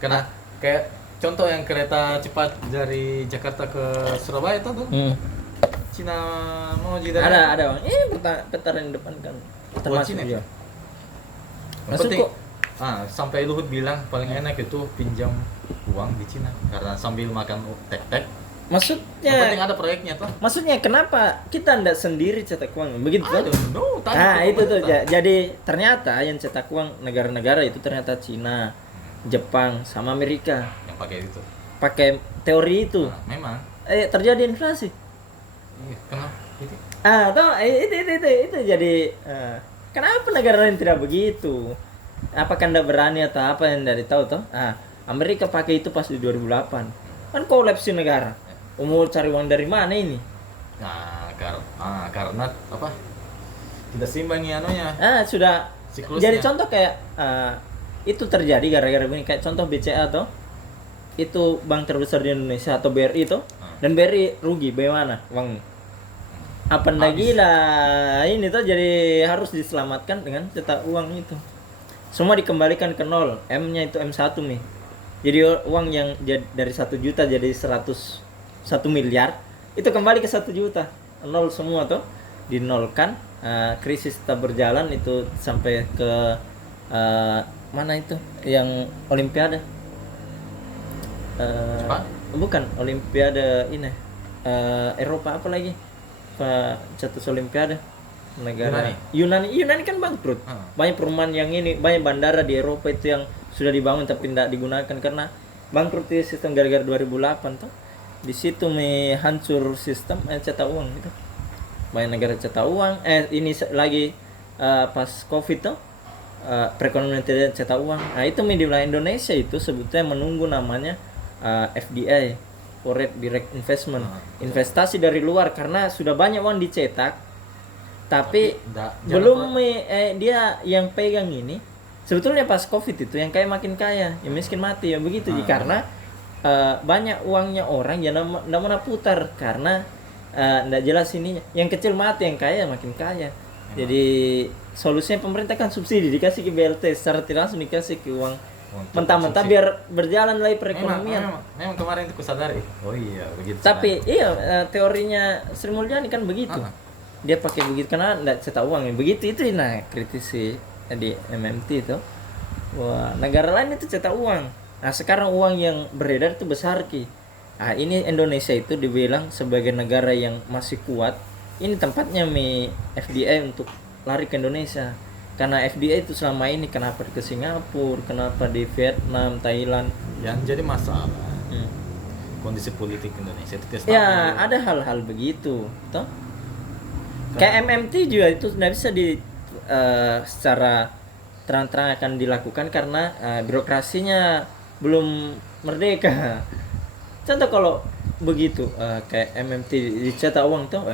Karena kayak contoh yang kereta cepat dari Jakarta ke Surabaya itu tuh. Cina mau jadi ada uang. Petar yang depan kan. Termasuk Cina dia. Masuk Masuk kok. sampai Luhut bilang paling enak itu pinjam uang di Cina karena sambil makan tek-tek. Yang penting Maksudnya ada proyeknya toh. kenapa kita ndak sendiri cetak uang? Begitu I kan? don't know. Itu tuh. Jadi ternyata yang cetak uang negara-negara itu ternyata Cina, Jepang sama Amerika. Yang pakai itu. Pakai teori itu. Memang. Terjadi inflasi. Iya, kenapa? Itu. Itu jadi kenapa negara lain tidak begitu? Apakah Anda berani atau apa yang dari tahu toh? Amerika pakai itu pas di 2008. Kan kolapsi negara. Mau cari uang dari mana ini? Nah, karena apa? Tidak seimbang ya anunya. Sudah. Siklusnya. Jadi contoh kayak itu terjadi gara-gara begini kayak contoh BCA toh. Itu bank terbesar di Indonesia atau BRI toh. Dan BRI rugi bagaimana uangnya? Apa ndak gila ini tuh jadi harus diselamatkan dengan cetak uang itu. Semua dikembalikan ke nol. M-nya itu M1 nih. Jadi uang yang dari 1 juta jadi 1 miliar itu kembali ke 1 juta. Nol semua tuh dinolkan. Krisis tak berjalan itu sampai ke mana itu yang Olimpiade. Bukan Olimpiade ini. Eropa apa lagi? Cetus Olimpiade negara Yunani kan bangkrut. Banyak perumahan yang ini, banyak bandara di Eropa itu yang sudah dibangun tapi tidak digunakan karena bangkrut di sistem gara-gara 2008 tuh. Di situ hancur sistem cetak uang gitu. Banyak negara cetak uang. Ini lagi pas Covid tuh perekonomian tidak cetak uang. Nah, itu di wilayah Indonesia itu sebetulnya menunggu namanya FDI. Foreign direct investment, investasi dari luar karena sudah banyak uang dicetak, tapi belum dia yang pegang ini. Sebetulnya pas Covid itu yang kaya makin kaya, yang miskin mati ya begitu. Karena banyak uangnya orang yang tidak mau putar karena tidak jelas ininya. Yang kecil mati, yang kaya makin kaya. Jadi solusinya pemerintah kan subsidi dikasih ke BLT secara tidak langsung dikasih ke uang mentah-mentah konsumsi. biar berjalan lagi perekonomian. Memang kemarin itu kusadari. Oh iya, begitu. Tapi iya teorinya Sri Mulyani kan begitu. Ah. Dia pakai begitu karena enggak cetak uang ya. Begitu itu nah kritisi di MMT itu. Wah, negara lain itu cetak uang. Nah, sekarang uang yang beredar itu besar ki. Nah, ini Indonesia itu dibilang sebagai negara yang masih kuat. Ini tempatnya FDI untuk lari ke Indonesia. Karena FDI itu selama ini kenapa ke Singapura, kenapa di Vietnam, Thailand. Yang jadi masalah Hmm. kondisi politik Indonesia itu tidak stabil. Ya, ada hal-hal begitu, toh. Kayak MMT juga itu tidak bisa secara terang-terang akan dilakukan karena birokrasinya belum merdeka. Contoh kalau begitu kayak MMT dicetak uang tuh,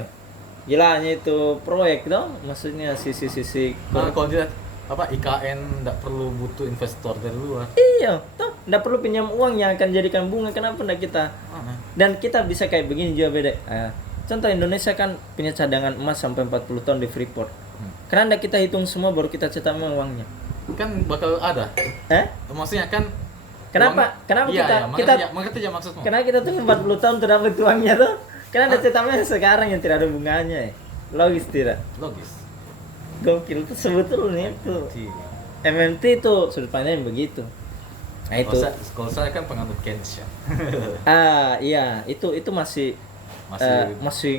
gilanya itu proyek dong, maksudnya sisi-sisi Kalau tidak IKN tidak perlu butuh investor dari luar. iya, toh tidak perlu pinjam uang yang akan jadikan bunga. Kenapa tidak kita? Dan kita bisa kayak begini juga beda. Contoh Indonesia kan punya cadangan emas sampai 40 ton di Freeport. Karena tidak kita hitung semua baru kita cetak uangnya. Kan bakal ada. Maksudnya kan Kenapa? Kenapa iya, kita mengerti ya maksudmu. Kenapa kita tunggu 40 tahun terdapat uangnya tuh? Karena ada cetaknya sekarang yang tidak ada bunganya. Logis tidak? Logis. Gokil itu sebetulnya itu. MMT itu sudut pandang begitu. Nah itu. Kalau saya kan penganut Keynes ya. Iya, itu masih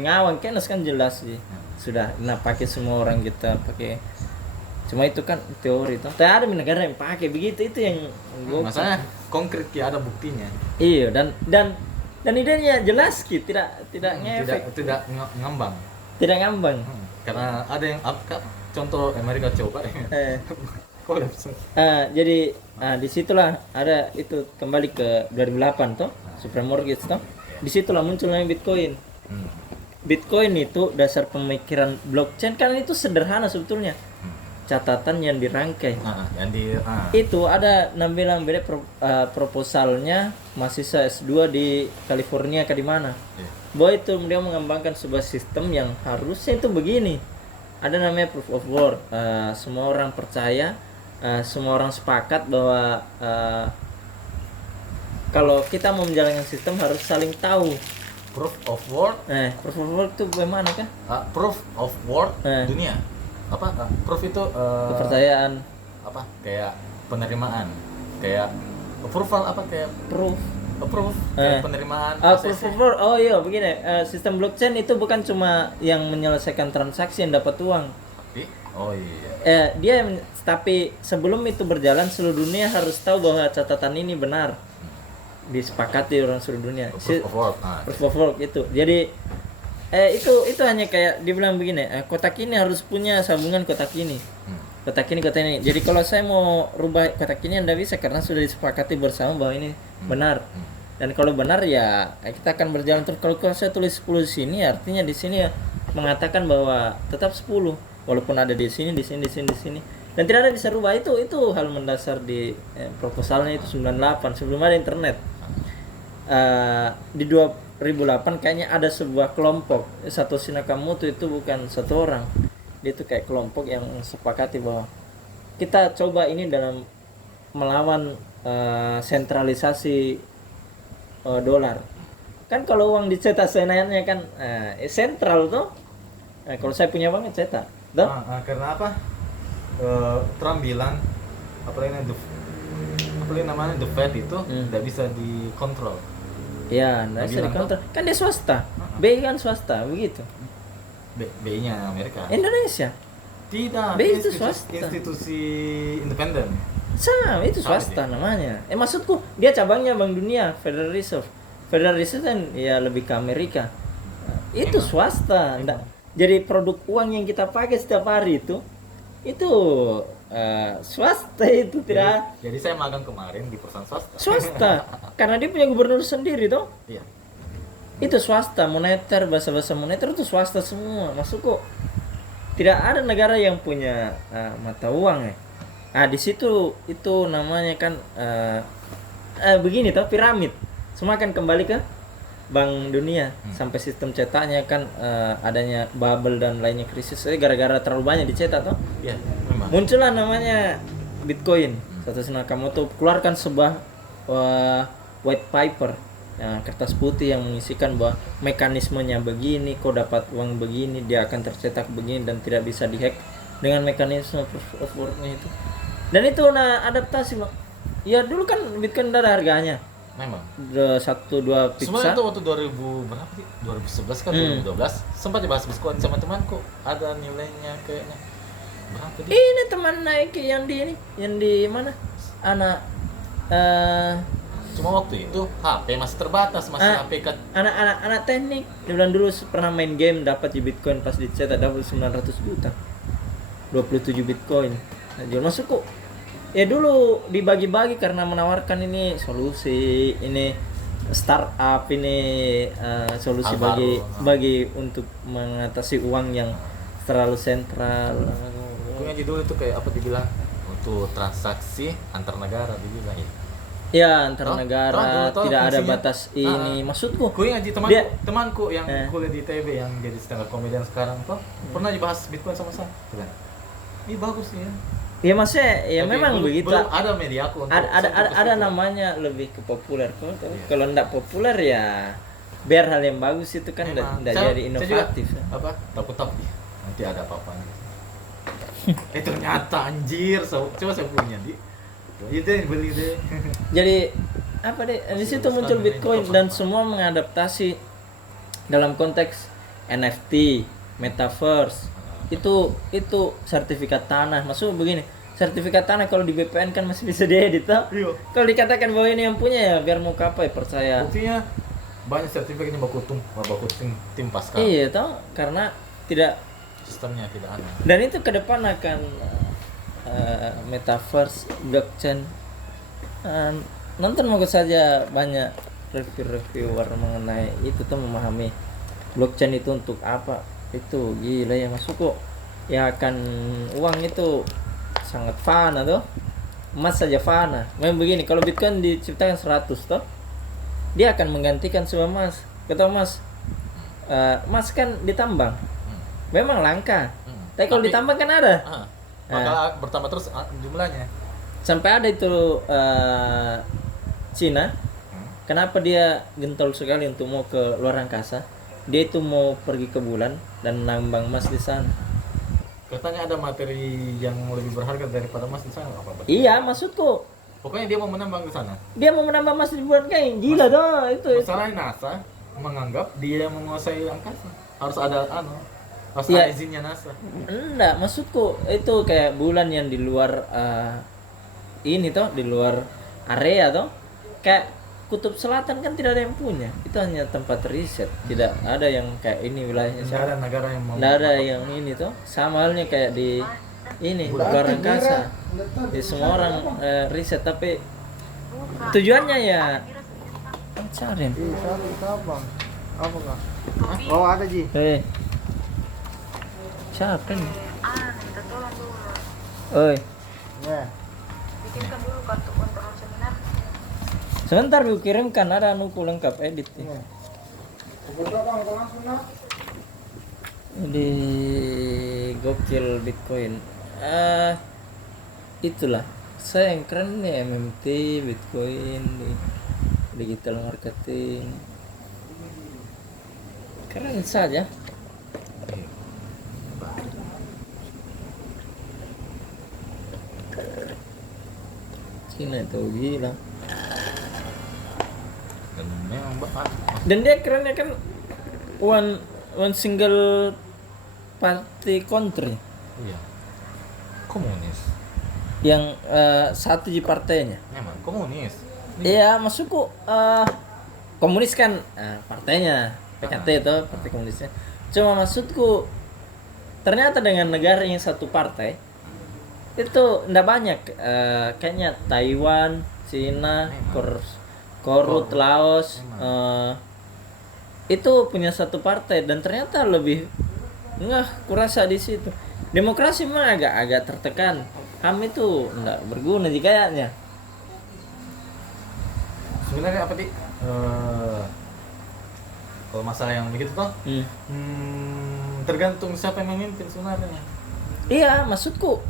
ngawang. Keynes kan jelas sih. Sudah pakai semua orang kita pakai. Cuma itu kan teori itu. Tapi ada negara yang pakai begitu, itu yang Masalahnya konkret ya, ada buktinya. Iya, dan idenya jelas ki, tidak ngefek. Tidak ngambang. Tidak ngambang. Karena ada yang contoh Amerika coba. Jadi disitulah ada itu kembali ke 2008 toh, Supreme Mortgage toh. Disitulah munculnya Bitcoin. Bitcoin itu dasar pemikiran blockchain kan itu sederhana sebetulnya. Catatan yang dirangkai. Itu ada nampilan beda proposalnya mahasiswa S2 di California ke di mana. Bahwa itu dia mengembangkan sebuah sistem yang harusnya itu begini. Ada namanya proof of work. Semua orang percaya, semua orang sepakat bahwa kalau kita mau menjalankan sistem harus saling tahu. Proof of work. Proof of work itu bagaimana kah? Proof of work dunia. Proof itu kepercayaan. Kayak penerimaan, kayak approval kayak proof kayak penerimaan proof of work. Oh iya begini, sistem blockchain itu bukan cuma yang menyelesaikan transaksi yang dapat uang. Tapi sebelum itu berjalan seluruh dunia harus tahu bahwa catatan ini benar, disepakati orang seluruh dunia. Proof of work. Proof of work itu. Jadi itu hanya kayak dibilang begini, kotak ini harus punya sambungan kotak ini. Kotak ini. Jadi kalau saya mau rubah kotak ini Anda bisa karena sudah disepakati bersama bahwa ini benar. Dan kalau benar ya kita akan berjalan terus. Kalau saya tulis 10 di sini artinya di sini ya mengatakan bahwa tetap 10 walaupun ada di sini. Dan tidak ada bisa rubah itu hal mendasar di proposalnya itu 98 sebelum ada internet. Di 2008 kayaknya ada sebuah kelompok Satoshi Nakamoto itu bukan satu orang, dia itu kayak kelompok yang sepakati bahwa kita coba ini dalam melawan sentralisasi dolar. Kan kalau uang dicetak senayanya kan sentral tuh. Kalau saya punya uang cetak, tuh. Karena apa? Trump bilang namanya the Fed itu tidak bisa dikontrol. Ya, nggak bisa dikontrol. Kan dia swasta. BI kan swasta, begitu. BI-nya Amerika. Indonesia. Tidak. BI itu swasta. Institusi independen. Sama, itu swasta namanya. Maksudku dia cabangnya Bank Dunia, Federal Reserve. Federal Reserve kan ya lebih ke Amerika. Itu swasta. Jadi produk uang yang kita pakai setiap hari itu swasta itu tidak. Jadi saya magang kemarin di perusahaan swasta. Swasta, karena dia punya gubernur sendiri toh. Iya. Itu swasta, moneter, bahasa moneter itu swasta semua. Maksudku tidak ada negara yang punya mata uang ya. Di situ itu namanya kan begini toh, piramid. Semua akan kembali ke Bank Dunia sampai sistem cetaknya kan adanya bubble dan lainnya krisis gara-gara terlalu banyak dicetak toh. Iya, memang. Muncullah namanya Bitcoin, Satoshi Nakamoto keluarkan sebuah white paper, kertas putih yang mengisikan bahwa mekanismenya begini, kau dapat uang begini, dia akan tercetak begini dan tidak bisa dihack dengan mekanisme proof of work-nya itu. Dan itu adaptasi, Bang. Ya dulu kan Bitcoin udah ada harganya. Memang. 1-2 Sebenarnya pizza. itu waktu 2000 berapa sih? 2011 kan 2012 sempat dibahas Bitcoin sama temanku, ada nilainya kayaknya berapa dia? Ini teman naik yang di mana? Anak Cuma waktu itu HP masih terbatas, masih HP kan. anak teknik. Dia bilang dulu pernah main game dapat di Bitcoin pas dicetak dapat 900 juta. 27 Bitcoin. Nah, jual masuk kok. Ya dulu dibagi-bagi karena menawarkan ini solusi, ini startup, ini solusi Hal baru. bagi untuk mengatasi uang yang terlalu sentral. Pokoknya judul itu kayak apa dibilang, untuk transaksi antar negara dibilang ya. Ya antar Toh, negara toh, tidak ada fungsinya. batas ini. Maksudku Gue ngaji temanku yang kuliah di ITB yang jadi stand up comedian sekarang tuh pernah dibahas Bitcoin sama saya. Bilang, ini bagus nih ya. ya maksudnya ya Tapi memang belum- begitu. belum ada media aku untuk Ada namanya lebih ke populer. Kalau enggak populer ya biar hal yang bagus itu kan Memang. enggak Saya- jadi saya inovatif. juga, apa takut nanti ada apa-apa ternyata anjir coba saya punya di itu yang beli deh. Jadi apa deh di situ muncul Bitcoin dan semua mengadaptasi dalam konteks NFT, metaverse. Itu sertifikat tanah. Maksud begini, sertifikat tanah kalau di BPN kan masih bisa diedit toh. Iya. Kalau dikatakan bahwa ini yang punya ya biar mau kapai percaya. Buktinya banyak sertifikatnya baku timpas kan. Iya toh karena tidak. Sistemnya tidak ada. Dan itu ke depan akan metaverse, blockchain. Nonton moga saja banyak reviewer mengenai itu tuh memahami blockchain itu untuk apa. Itu gila ya masuk kok. Ya akan uang itu sangat fana tuh. Emas saja fana. Memang begini, kalau Bitcoin diciptakan 100 toh, dia akan menggantikan semua emas. Kata emas, emas kan ditambang. Memang langka. Tapi kalau ditambang kan ada. Bakal bertambah terus jumlahnya. Sampai ada itu Cina. Kenapa dia gentol sekali untuk mau ke luar angkasa? Dia itu mau pergi ke bulan dan nambang emas di sana. Katanya ada materi yang lebih berharga daripada emas di sana apa betul? Iya, maksudku Pokoknya dia mau menambang ke sana. dia mau menambah emas di bulan kayak gila dong itu. Masalahnya NASA menganggap dia yang menguasai angkasa. Harus ada harus Iya. ada izinnya NASA. Enggak, maksudku itu kayak bulan yang di luar ini toh, di luar area toh. Kayak Kutub Selatan kan tidak ada yang punya. Itu hanya tempat riset. Tidak ada yang kayak ini wilayahnya. Tidak ada negara yang mau. Nggak ada yang ini tuh, sama halnya kayak di ini luar angkasa. Di semua orang riset tapi tujuannya ya cari. Siapa? Apa kak? Oh ada Ji. Siapa nih? minta tolong dulu. Oi, Ya. Bikinkan dulu kartu kontrol seminar. sebentar gue kirimkan ada nuku lengkap edit. Di gokil Bitcoin. Itulah saya yang keren nih MMT Bitcoin di digital marketing. Keren saja. Cina itu gila. Dan memang Dan dia kerennya kan one single party country iya. Komunis. yang satu di partainya. Memang komunis. Iya, maksudku komunis kan partainya PKT itu partai komunisnya. Cuma maksudku ternyata dengan negara yang satu partai itu ndak banyak kayaknya Taiwan, Cina, Korut, Laos itu punya satu partai dan ternyata lebih kurasa di situ. Demokrasi mah agak tertekan. HAM itu ndak berguna di kayaknya. Sebenarnya apa sih? Kalau masalah yang begitu toh, tergantung siapa yang memimpin sebenarnya. Iya, maksudku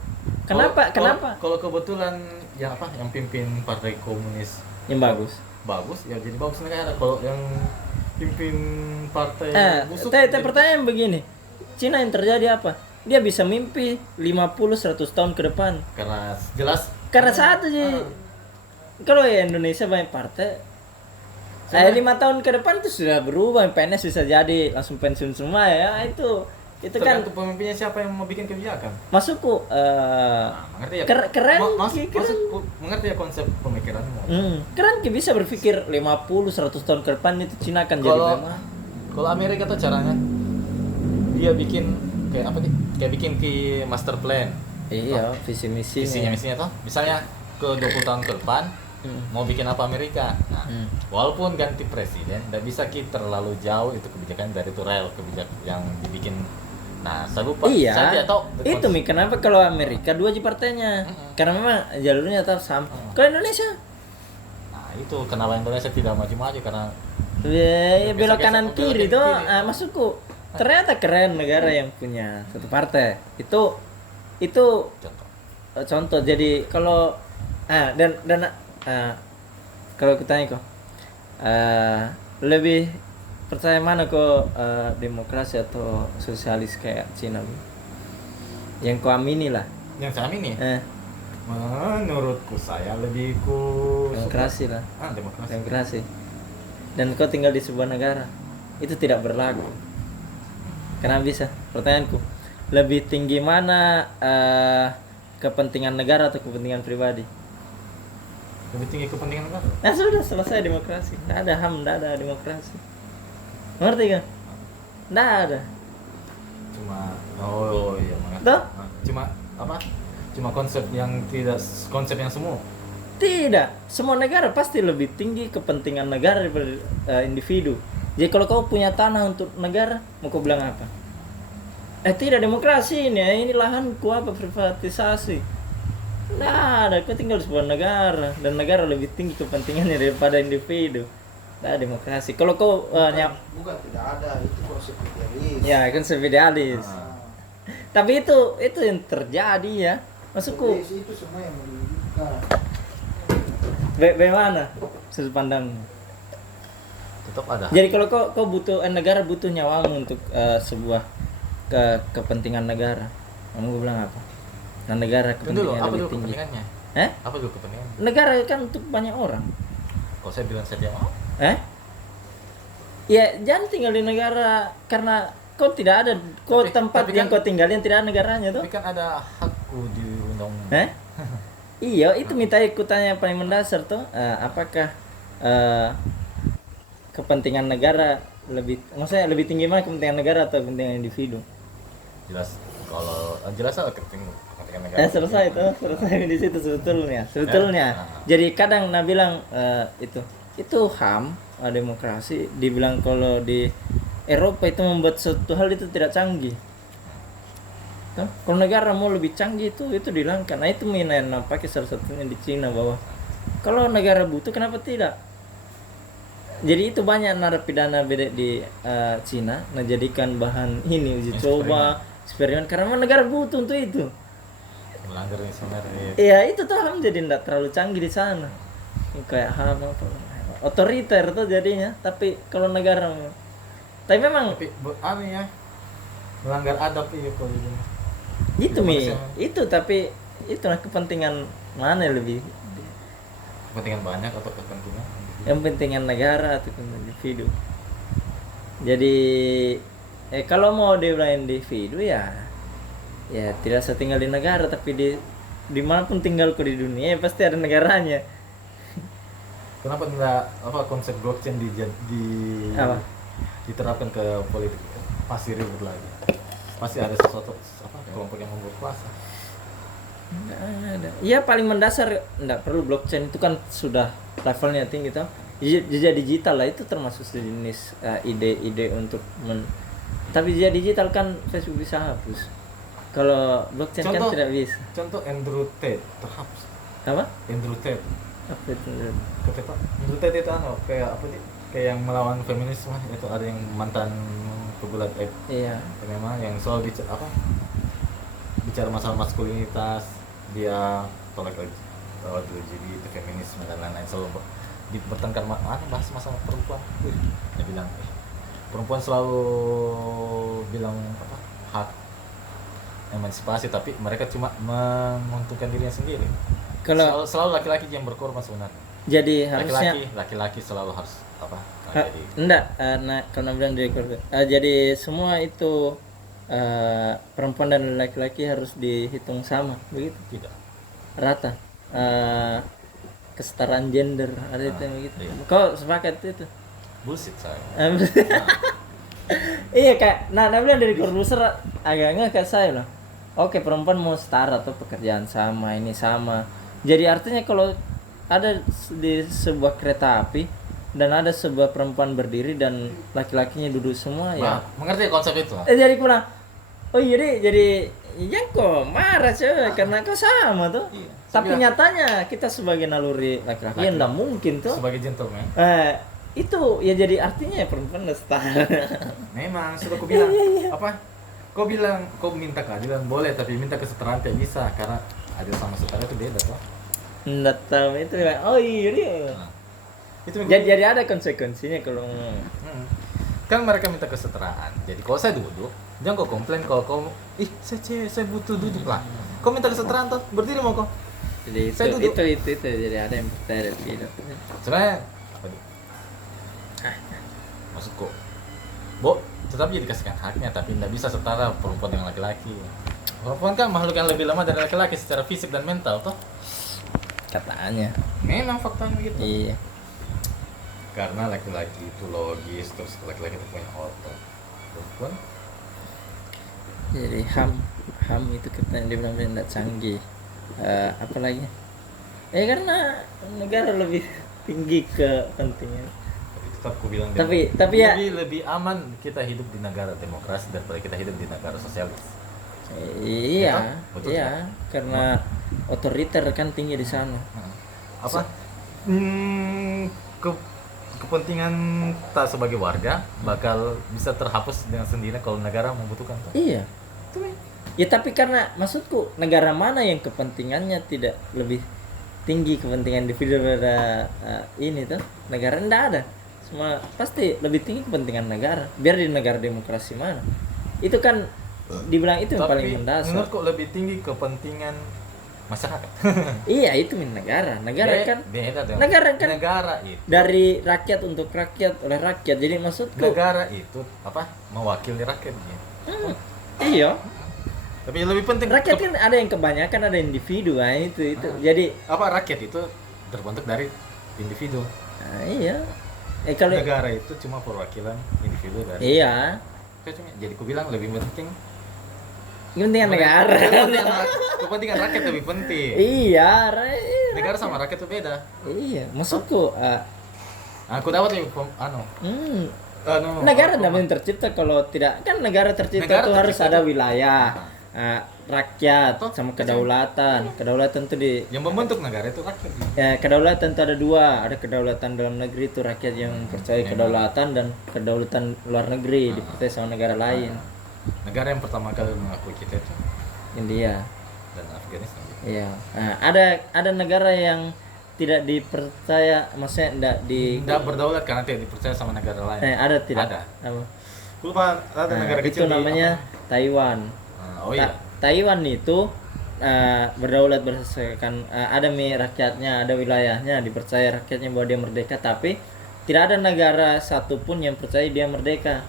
Kenapa? Kalau kebetulan yang apa yang pimpin partai komunis Yang bagus. bagus ya jadi bagus negara. Kalau yang pimpin partai busuk Tapi jadi- pertanyaan begini. Cina yang terjadi apa? Dia bisa mimpi 50-100 tahun ke depan. karena jelas Karena satu sih. Kalau ya Indonesia banyak partai. 5 tahun ke depan itu sudah berubah. PNS bisa jadi langsung pensiun semua ya. Itu kan tergantung pemimpinnya siapa yang mau bikin kebijakan. masukku Mengerti ya? keren, Maksud keren. mengerti ya konsep pemikiranmu. Keren Ki, bisa berpikir 50-100 tahun ke depan itu Cina akan jadi Kalau memang. kalau Amerika tuh caranya dia bikin kayak apa nih? Kayak bikin ke master plan. Iya, visi misi. Misinya tuh misalnya ke 20 tahun ke depan mau bikin apa Amerika. Nah, walaupun ganti presiden enggak bisa kita terlalu jauh itu kebijakan dari itu rel kebijakan yang dibikin. Nah, saya lupa. Iya. Saya tidak tahu. Itu Mi, kenapa kalau Amerika 2 partainya? Karena memang jalurnya tetap sama. Kalau Indonesia Nah, itu kenapa Indonesia tidak maju-maju karena ya, belok Biasa-biasa kanan belok kiri kanan tuh kiri. maksudku ternyata keren negara yang punya satu partai itu contoh. contoh. Jadi kalau dan kalau kita tanya kok lebih percaya mana kok demokrasi atau sosialis kayak Cina Bu? Yang kau amini lah. Yang saya amini eh, menurutku saya lebih Demokrasi lah. Demokrasi. Demokrasi. Dan kau tinggal di sebuah negara itu tidak berlaku. Karena bisa. Pertanyaanku, lebih tinggi mana kepentingan negara atau kepentingan pribadi? Lebih tinggi kepentingan negara. Nah sudah selesai demokrasi. Tidak ada HAM, tidak ada demokrasi. Ngerti kan? Tidak ada. Cuma iya mengerti. Tuh? Cuma apa? Cuma konsep yang semu. Tidak. Semua negara pasti lebih tinggi kepentingan negara daripada individu. Jadi kalau kau punya tanah untuk negara, mau kau bilang apa? Tidak demokrasi ini lahanku apa privatisasi. Nah, ada kau tinggal di sebuah negara dan negara lebih tinggi kepentingannya daripada individu. Nah, demokrasi. Kalau kau Bukan tidak ada, itu konsep idealis. ya kan idealis. Tapi itu yang terjadi ya. Maksudku Idealis itu semua yang menunjukkan. bagaimana sudut pandangmu? Tetap ada. Jadi kalau kau butuh negara butuh nyawamu untuk sebuah kepentingan negara. Kamu bilang apa? Nah, negara Tunggu dulu, kepentingan apa lebih dulu tinggi. kepentingannya? Apa dulu kepentingannya? Negara kan untuk banyak orang. Kalau saya bilang saya tidak mau. Ya jangan tinggal di negara karena kau tidak ada tempat tapi yang kan- kau tinggal yang tidak ada negaranya tuh. Tapi kan ada hakku di undang-undang. Iya, itu minta ikutannya paling mendasar tuh. Apakah kepentingan negara maksudnya lebih tinggi mana kepentingan negara atau kepentingan individu? Jelas kalau jelas lah kepentingan negara. Selesai di situ sebetulnya. Jadi kadang bilang itu HAM, demokrasi, dibilang kalau di Eropa itu membuat suatu hal itu tidak canggih. Tuh, kalau negara mau lebih canggih itu dihilangkan. Nah itu yang nampaknya salah satunya di Cina bahwa kalau negara butuh kenapa tidak? Jadi itu banyak narapidana beda di Cina, jadikan bahan ini uji coba, eksperimen karena memang negara butuh untuk itu. Melanggar sebenarnya. Iya itu tuh HAM jadi tidak terlalu canggih di sana. Kayak HAM apa? Otoriter tuh jadinya. Tapi kalau negara, tapi memang Tapi ya melanggar adab iya kalau ini. itu itu tapi itulah kepentingan mana lebih? Kepentingan banyak atau kepentingan? Yang pentingan negara atau individu. Jadi kalau mau dibilang individu ya tidak usah tinggal di negara tapi dimanapun tinggalku di dunia ya pasti ada negaranya. Kenapa tidak konsep blockchain Apa? diterapkan ke politik? Pasti ribut lagi. Pasti ada sesuatu kelompok yang membuat kuasa. Nggak ada. Iya paling mendasar nggak perlu blockchain itu kan sudah levelnya tinggi toh. Jejak digital lah itu termasuk sejenis ide-ide untuk tapi jejak digital kan Facebook bisa hapus. Kalau blockchain kan tidak bisa. Contoh Andrew Tate terhapus. Apa? Andrew Tate. Apa itu? Kenapa? Andrew Tate itu kayak apa sih? Kayak yang melawan feminisme itu ada yang mantan pegulat Iya. memang yang soal bicara masalah maskulinitas, dia tolak LGBT, feminisme dan lain-lain, selalu bertengkar bahas masalah perempuan. Dia bilang perempuan selalu bilang apa, hak emansipasi, tapi mereka cuma menguntungkan dirinya sendiri. Kalau Selalu laki-laki yang berkorban sebenarnya. jadi harusnya Laki-laki selalu harus apa? Jadi enggak, nah kalau bilang dari keluarga, jadi semua itu perempuan dan laki-laki harus dihitung sama begitu, tidak. rata, kesetaraan gender ada itu yang begitu. Iya. Kau sepakat itu? Bullshit saya. Iya kayak, nah bilang dari produser agak nggak saya loh. Oke, perempuan mau setara atau pekerjaan sama, ini sama. Jadi artinya kalau ada di sebuah kereta api dan ada sebuah perempuan berdiri dan laki-lakinya duduk semua ya. Mengerti konsep itu? Jadi kurang. Oh iya deh, jadi yang kok marah coy karena kau sama tuh. Iya. Tapi Saya nyatanya kita sebagai naluri laki-laki ya enggak mungkin tuh. sebagai gentleman. Itu ya jadi artinya ya perempuan nggak setara. Memang sudah kau bilang apa? Kau bilang kau minta keadilan boleh, tapi minta kesetaraan tidak bisa, karena adil sama setara itu beda toh. Nggak tahu itu. Oh iya dia. Nah, itu Jadi ada konsekuensinya kalau kan mereka minta kesetaraan. Jadi kalau saya duduk, jangan kau komplain kalau kau saya cewek, saya butuh duduk lah. Kau minta kesetaraan toh, berdiri mau kau. jadi Saya duduk. itu jadi ada yang percaya dan tidak. Sebenarnya apa itu? Maksudku, tetap dikasihkan haknya, tapi tidak bisa setara perempuan dengan laki-laki. Perempuan kan makhluk yang lebih lemah dari laki-laki secara fisik dan mental toh. Katanya. Memang faktanya begitu. Iya. Karena laki-laki itu logis, terus laki-laki itu punya otot. Perempuan Jadi ham itu katanya dia bilang tidak canggih. Apa lagi? Karena negara lebih tinggi kepentingan. tapi tetap aku bilang Tapi ya lebih aman kita hidup di negara demokrasi daripada kita hidup di negara sosialis. iya, Betul, iya, karena otoriter kan tinggi di sana. Apa? Kepentingan kita sebagai warga bakal bisa terhapus dengan sendirinya kalau negara membutuhkan. Iya. Ya tapi karena maksudku negara mana yang kepentingannya tidak lebih tinggi kepentingan individu daripada ini tuh negara enggak ada. Semua pasti lebih tinggi kepentingan negara. Biar di negara demokrasi mana. Itu kan dibilang itu yang paling mendasar. Menurutku lebih tinggi kepentingan masyarakat. Iya, itu negara. Negara kan beda dong. negara itu dari rakyat untuk rakyat oleh rakyat. Jadi maksudku negara itu apa? Mewakili rakyatnya. Iya. Tapi yang lebih penting Rakyat kan ada yang kebanyakan, ada individu, itu. Jadi apa, rakyat itu terbentuk dari individu. iya. Kalau Negara itu cuma perwakilan individu dari. iya, Jadi aku bilang lebih penting kepentingan negara. Kepentingan rakyat lebih penting. Iya, Negara sama rakyat itu beda. iya. Maksudku Aku dapat nih negara tidak mungkin tercipta kalau tidak, kan negara tercipta Negara tuh harus tercipta ada tuh- wilayah, rakyat Toh, sama kedaulatan. Kedaulatan tuh di yang membentuk negara itu rakyat. kedaulatan tuh ada dua, ada kedaulatan dalam negeri itu rakyat yang percaya kedaulatan dan kedaulatan luar negeri dipercaya sama negara lain. Negara yang pertama kali mengakui kita itu India. dan Afghanistan. Iya. Nah, ada negara yang tidak dipercaya, maksudnya Tidak berdaulat karena tidak dipercaya sama negara lain. ada tidak? Ada. Apa? Lupa ada Nah, negara itu kecil di namanya Taiwan. oh iya. Taiwan itu berdaulat berdasarkan ada rakyatnya, ada wilayahnya, dipercaya rakyatnya bahwa dia merdeka, tapi tidak ada negara satupun yang percaya dia merdeka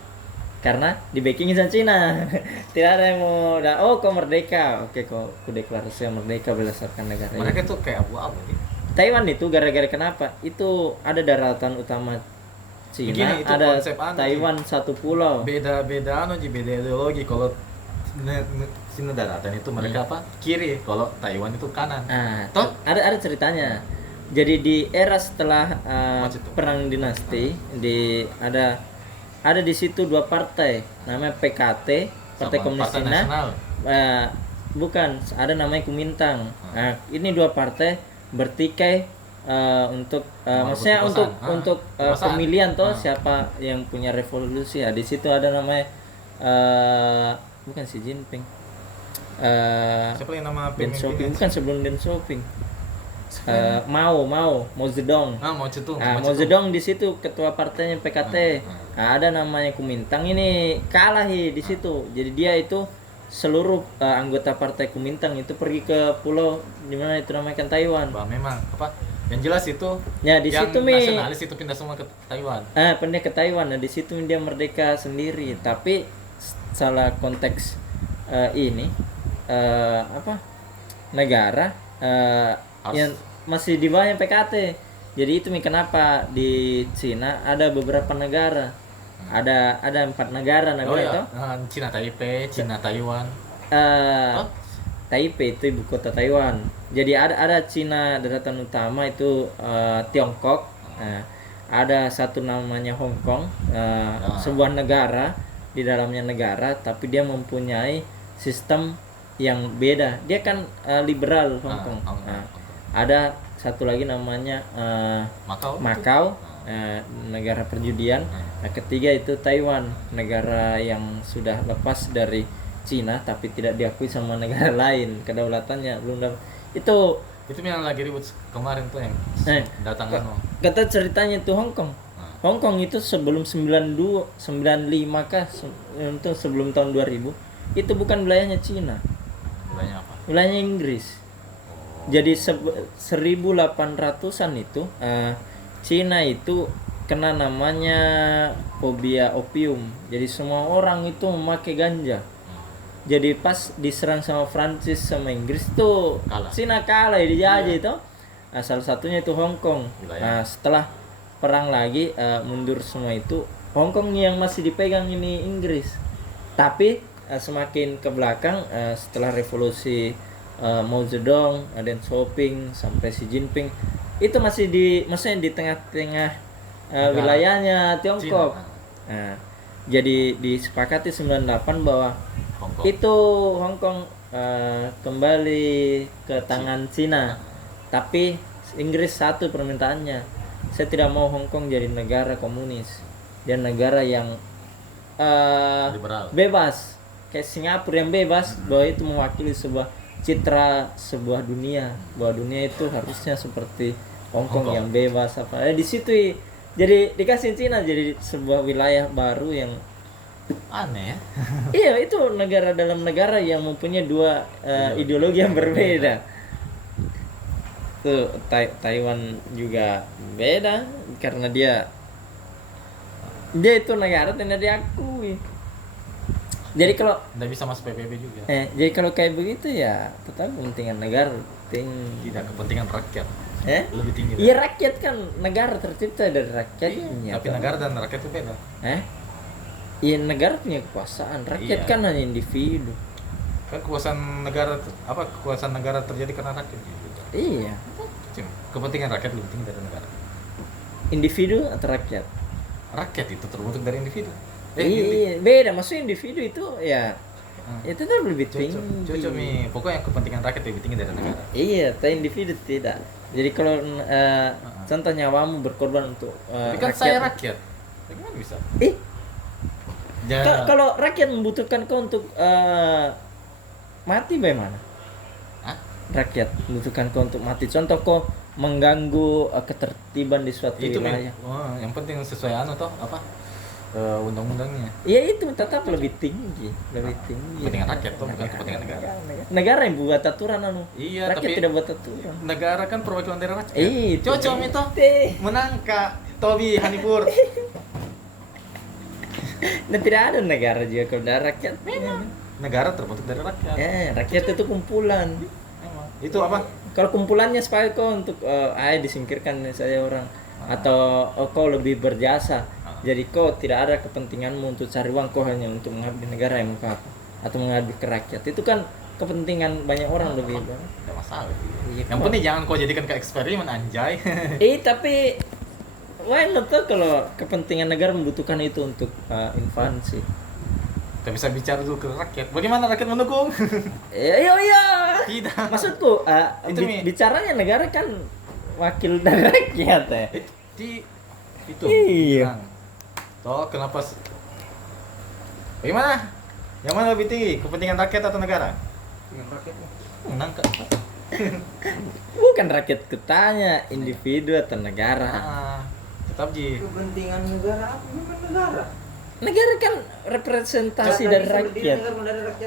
karena di backing sama Cina. Tidak ada yang mau kau merdeka, oke kau deklarasi merdeka berdasarkan negara ini. Mereka tuh kayak abu-abu nih. Taiwan itu gara-gara kenapa? Itu ada daratan utama Cina, Begini, itu ada konsep Taiwan satu pulau. Beda ideologi. Kalau Cina daratan itu mereka apa? Kiri. Kalau Taiwan itu kanan. Nah, Toh? ada ceritanya. Jadi di era setelah Macet tuh. perang dinasti ada di situ dua partai, namanya PKT, Partai Sama Komunis Partai Cina. Nasional. Bukan, ada namanya Kuomintang. Nah, ini dua partai bertikai untuk maksudnya kekuasaan. untuk Kekuasaan. pemilihan siapa yang punya revolusi. Di situ ada namanya bukan Xi Jinping. Siapa yang nama Deng Xiaoping pemimpinnya? bukan, sebelum Deng Xiaoping. Mao Zedong. Mao Zedong. Mao Zedong di situ ketua partainya PKT. Nah, ada namanya Kuomintang ini kalah di situ. Jadi dia itu seluruh anggota partai Kuomintang itu pergi ke pulau di mana itu namanya kan Taiwan. Bah, memang apa? Yang jelas itu Ya di yang situ Mi nasionalis itu pindah semua ke Taiwan. pindah ke Taiwan. Nah di situ dia merdeka sendiri. Tapi salah konteks ini apa negara yang masih di bawahnya PKT. Jadi itu Mi kenapa di Cina ada beberapa negara. Ada 4 negara Oh itu. ya, Cina Taipei, Cina Taiwan. Eh, Taipei itu ibu kota Taiwan. Jadi ada Cina daratan utama itu Tiongkok. Ada satu namanya Hong Kong, sebuah negara di dalamnya negara, tapi dia mempunyai sistem yang beda. Dia kan liberal Hong Kong. Ada satu lagi namanya Macau, negara perjudian. Nah, ketiga itu Taiwan, negara yang sudah lepas dari Cina tapi tidak diakui sama negara lain, kedaulatannya belum dapat. Itu yang lagi ribut kemarin tuh yang datang kata ceritanya itu Hong Kong. Hong Kong itu sebelum 92, 95 kah itu sebelum tahun 2000 itu bukan wilayahnya Cina. Wilayahnya apa? Wilayahnya Inggris. Jadi 1800-an itu Cina itu kena namanya fobia opium. Jadi semua orang itu memakai ganja. Jadi pas diserang sama Prancis sama Inggris tuh Cina kalah dijajah itu. Nah, salah satunya itu Hong Kong. Nah, setelah perang lagi mundur semua itu, Hong Kong yang masih dipegang ini Inggris. Tapi semakin ke belakang setelah revolusi Mao Zedong, Deng Xiaoping sampai Xi Jinping itu maksudnya di tengah-tengah wilayahnya Tiongkok. Nah, jadi disepakati 98 bahwa itu Hong Kong kembali ke tangan Cina. Tapi Inggris satu permintaannya, saya tidak mau Hong Kong jadi negara komunis dan negara yang bebas kayak Singapura yang bebas, bahwa itu mewakili sebuah citra sebuah dunia, bahwa dunia itu harusnya seperti Hong Kong yang bebas apa. Di situ jadi dikasih Cina jadi sebuah wilayah baru yang aneh ya. Iya, itu negara dalam negara yang mempunyai dua ideologi yang berbeda. Tuh Taiwan juga beda karena dia itu negara tidak diakui. Jadi kalau tidak bisa masuk PBB juga. Jadi kalau kayak begitu ya tetap kepentingan negara tinggi. Tidak kepentingan rakyat. Lebih tinggi. Iya, rakyat kan negara tercipta dari rakyat. Tapi negara dan rakyat itu beda. Iya, negara punya kekuasaan, rakyat kan hanya individu. Kan kekuasaan negara terjadi karena rakyat. Iya. Kepentingan rakyat lebih tinggi dari negara. Individu atau rakyat? Rakyat itu terbentuk dari individu. Iya, beda. Maksudnya individu itu ya itu tuh lebih tinggi. Cocok nih, pokoknya kepentingan rakyat lebih tinggi dari negara. Iya, tapi individu tidak. Jadi kalau contoh nyawamu berkorban untuk tapi kan rakyat. saya rakyat. Bagaimana bisa? Kalau rakyat membutuhkan kau untuk mati, bagaimana? Rakyat membutuhkan kau untuk mati. Contoh kau mengganggu ketertiban di suatu wilayah. Yang penting sesuai undang-undangnya. Iya, itu tetap lebih tinggi. Kepentingan rakyat tuh bukan kepentingan negara. Negara yang buat aturan Iya, rakyat tapi tidak buat aturan. Negara kan perwakilan dari rakyat. Cocok itu. Menang Kak Tobi Hanipur. Nah, tidak ada negara juga kalau dari rakyat. Memang. Negara terbentuk dari rakyat. Rakyat itu kumpulan. Memang. Itu apa? Kalau kumpulannya supaya kau untuk disingkirkan saya orang atau kau lebih berjasa. Jadi kau tidak ada kepentinganmu untuk cari uang, kau hanya untuk mengabdi negara yang apa atau mengabdi ke rakyat. Itu kan kepentingan banyak orang lebih. Tidak masalah. Iya, yang penting jangan kau jadikan ke eksperimen anjay. Tapi why not tuh kalau kepentingan negara membutuhkan itu untuk invasi. Kita bisa bicara dulu ke rakyat. Bagaimana rakyat mendukung? Iya. Tidak. Maksudku bicaranya negara kan wakil dari rakyat ya. Itu. Iya. Toh kenapa? Bagaimana? Yang mana lebih tinggi? Kepentingan rakyat atau negara? kepentingan rakyat. Nangkap. Bukan rakyat kutanya, individu atau negara. Tetap Ji. Kepentingan negara apa? Bukan negara. Negara kan representasi dari rakyat.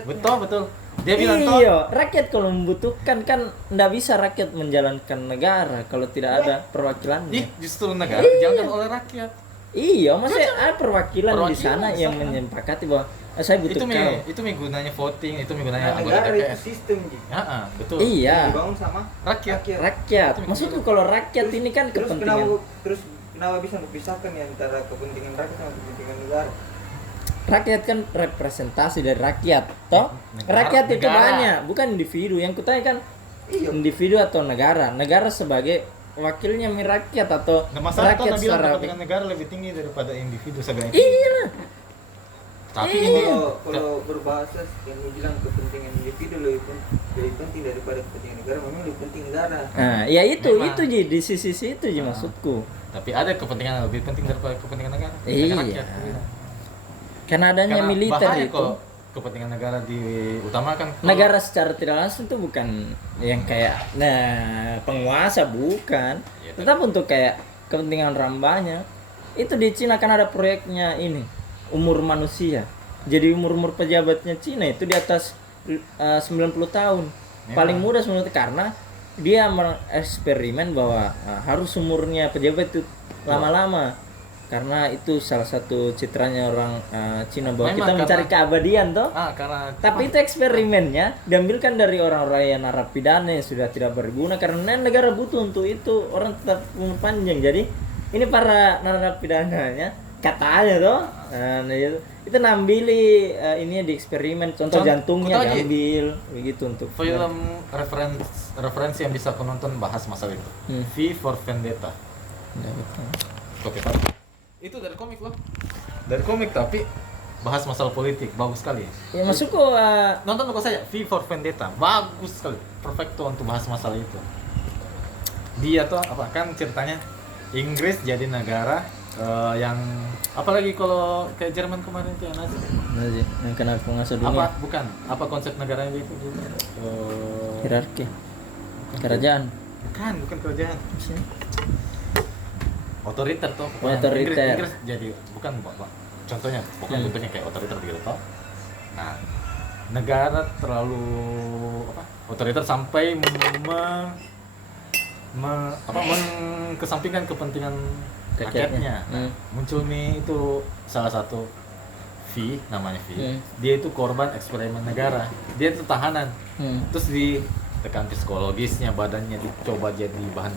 Betul. Dia bilang toh. Iya, rakyat kalau membutuhkan kan ndak bisa rakyat menjalankan negara kalau tidak ada perwakilannya. Ih, justru negara Iya. dijalankan oleh rakyat. Iya, maksudnya ada perwakilan di Perwakilan sana di yang sana. menyepakati bahwa saya butuh kau. Itu gunanya voting, itu gunanya Nah, anggota negara itu DPR. sistem Ji. Betul. Iya, Dibangun sama Rakyat. rakyat. Maksudku kalau rakyat ini kan Terus kepentingan kenapa bisa mempisahkan ya antara kepentingan rakyat sama kepentingan negara? rakyat kan representasi dari rakyat, toh? Negara- Rakyat itu negara. banyak, bukan individu. Yang kutanya kan Iya. individu atau negara. Negara sebagai wakilnya rakyat atau Nah, masalah rakyat Anda bilang secara kepentingan negara lebih tinggi daripada individu sebenarnya. iya. Tapi Iya. ini Kalau berbahasa yang bilang kepentingan individu lebih penting daripada kepentingan negara, memang lebih penting negara. Nah, ya itu Memang. Ji di sisi itu Ji maksudku. tapi ada kepentingan yang lebih penting daripada kepentingan negara. Iya. Kepentingan rakyat. Karena adanya Karena militer bahaya itu. kalau kepentingan negara diutamakan. Kalau- Negara secara tidak langsung itu bukan yang kayak penguasa bukan. Iya, Tetap untuk kayak kepentingan orang banyak. Itu di Cina kan ada proyeknya ini umur manusia. Jadi umur pejabatnya Cina itu di atas 90 tahun. Paling muda 90 karena dia mengeksperimen bahwa harus umurnya pejabat itu lama-lama. Karena itu salah satu citranya orang Cina bahwa Memang kita mencari karena- keabadian toh. karena Tapi itu eksperimennya diambilkan dari orang-orang yang narapidana yang sudah tidak berguna karena negara butuh untuk itu orang tetap umur panjang. Jadi ini para narapidananya katanya toh, nah, itu nambili ini di eksperimen contoh jantungnya Kutu aja. diambil begitu untuk film referensi yang bisa penonton bahas masalah itu. V for Vendetta. Ya, betul. Oke, Pak. Itu dari komik loh. Dari komik tapi bahas masalah politik bagus sekali. Ya maksudku Nonton kok saja V for Vendetta. Bagus sekali. Perfecto untuk bahas masalah itu. Dia tuh apa kan ceritanya Inggris jadi negara yang apalagi kalau kayak Jerman kemarin itu yang Nazi. Nazi yang kena penguasa dunia. Apa bukan? Apa konsep negaranya itu? Hierarki. Kerajaan. Bukan kerajaan. Otoriter tuh. Otoriter. Inggris jadi bukan Pak. Contohnya bentuknya kayak otoriter gitu toh. Nah, negara terlalu otoriter sampai mengkesampingkan kepentingan rakyatnya. Nah, muncul nih itu salah satu V namanya V. Dia itu korban eksperimen negara. Dia itu tahanan. Terus ditekan psikologisnya, badannya dicoba jadi bahan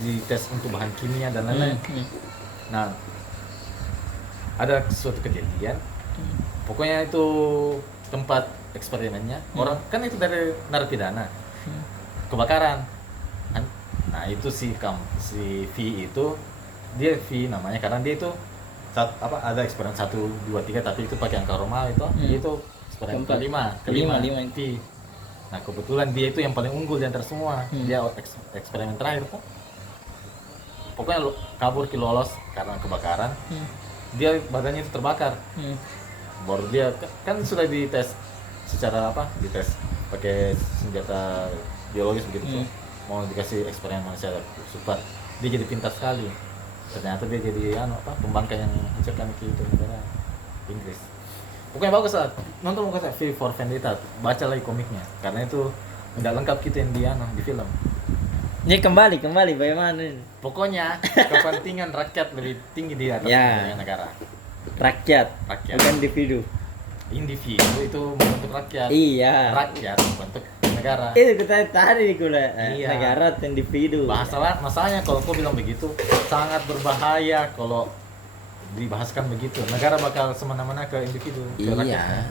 dites untuk bahan kimia dan lain-lain. Nah, ada suatu kejadian. Pokoknya itu tempat eksperimennya. Orang kan itu dari narapidana. Kebakaran. Nah, itu si V itu dia V namanya karena dia itu ada eksperimen 1 2 3 tapi itu pakai angka Romawi itu. Itu eksperimen kelima V. Nah, kebetulan dia itu yang paling unggul di antara semua. Dia eksperimen terakhir tuh. Pokoknya kabur lolos karena kebakaran. Dia badannya itu terbakar. Baru dia kan sudah dites secara dites pakai senjata biologis begitu. Mau dikasih eksperimen manusia super. Dia jadi pintar sekali. Ternyata dia jadi pembangkang yang menciptakan itu negara Inggris. Pokoknya bagus lah. Nonton bukan V for Vendetta. Baca lagi komiknya karena itu nggak lengkap kita yang di film. Ini kembali bagaimana ini? Pokoknya kepentingan rakyat lebih tinggi di atas kepentingan negara. Rakyat. Bukan individu. Individu itu membentuk rakyat. Iya. Rakyat membentuk negara. Itu kita tadi Iya. negara atau individu. Masalahnya kalau kau bilang begitu sangat berbahaya kalau dibahaskan begitu. Negara bakal semena-mena ke individu, ke Iya. rakyat.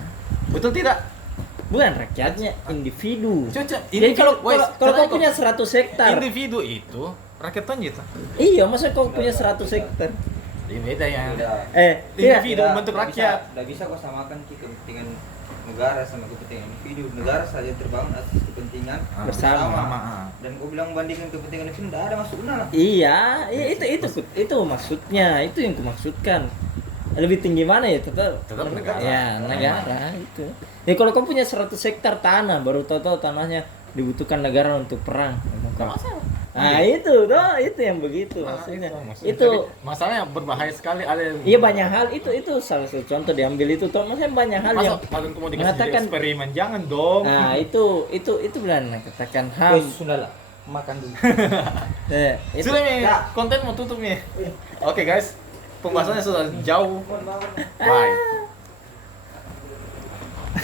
Betul tidak? Bukan rakyatnya, individu. Cocok. Jadi kalau kau punya 100 hektar. Individu itu rakyat panjit. Iya, masa kau punya 100 hektar? Ini beda ya. Iya. Individu membentuk rakyat. Tidak bisa kau samakan kepentingan negara sama kepentingan individu. Negara saja terbangun atas kepentingan Bersama. Dan kau bilang bandingkan kepentingan individu, tidak ada masuknya lah. Iya, itu maksudnya, itu yang kumaksudkan. lebih tinggi mana ya tetap negara. ya negara itu ya kalau kamu punya 100 hektar tanah baru tahu tanahnya dibutuhkan negara untuk perang nah itu toh itu yang begitu maksudnya itu masalahnya berbahaya sekali ada yang iya banyak hal itu salah satu contoh diambil itu toh maksudnya banyak hal yang mau dikasih mengatakan eksperimen jangan dong. nah itu bilang katakan ham Sudah lah, makan dulu. itu Sudah nih, konten mau tutup nih. Oke guys, pembahasannya sudah jauh. Bye.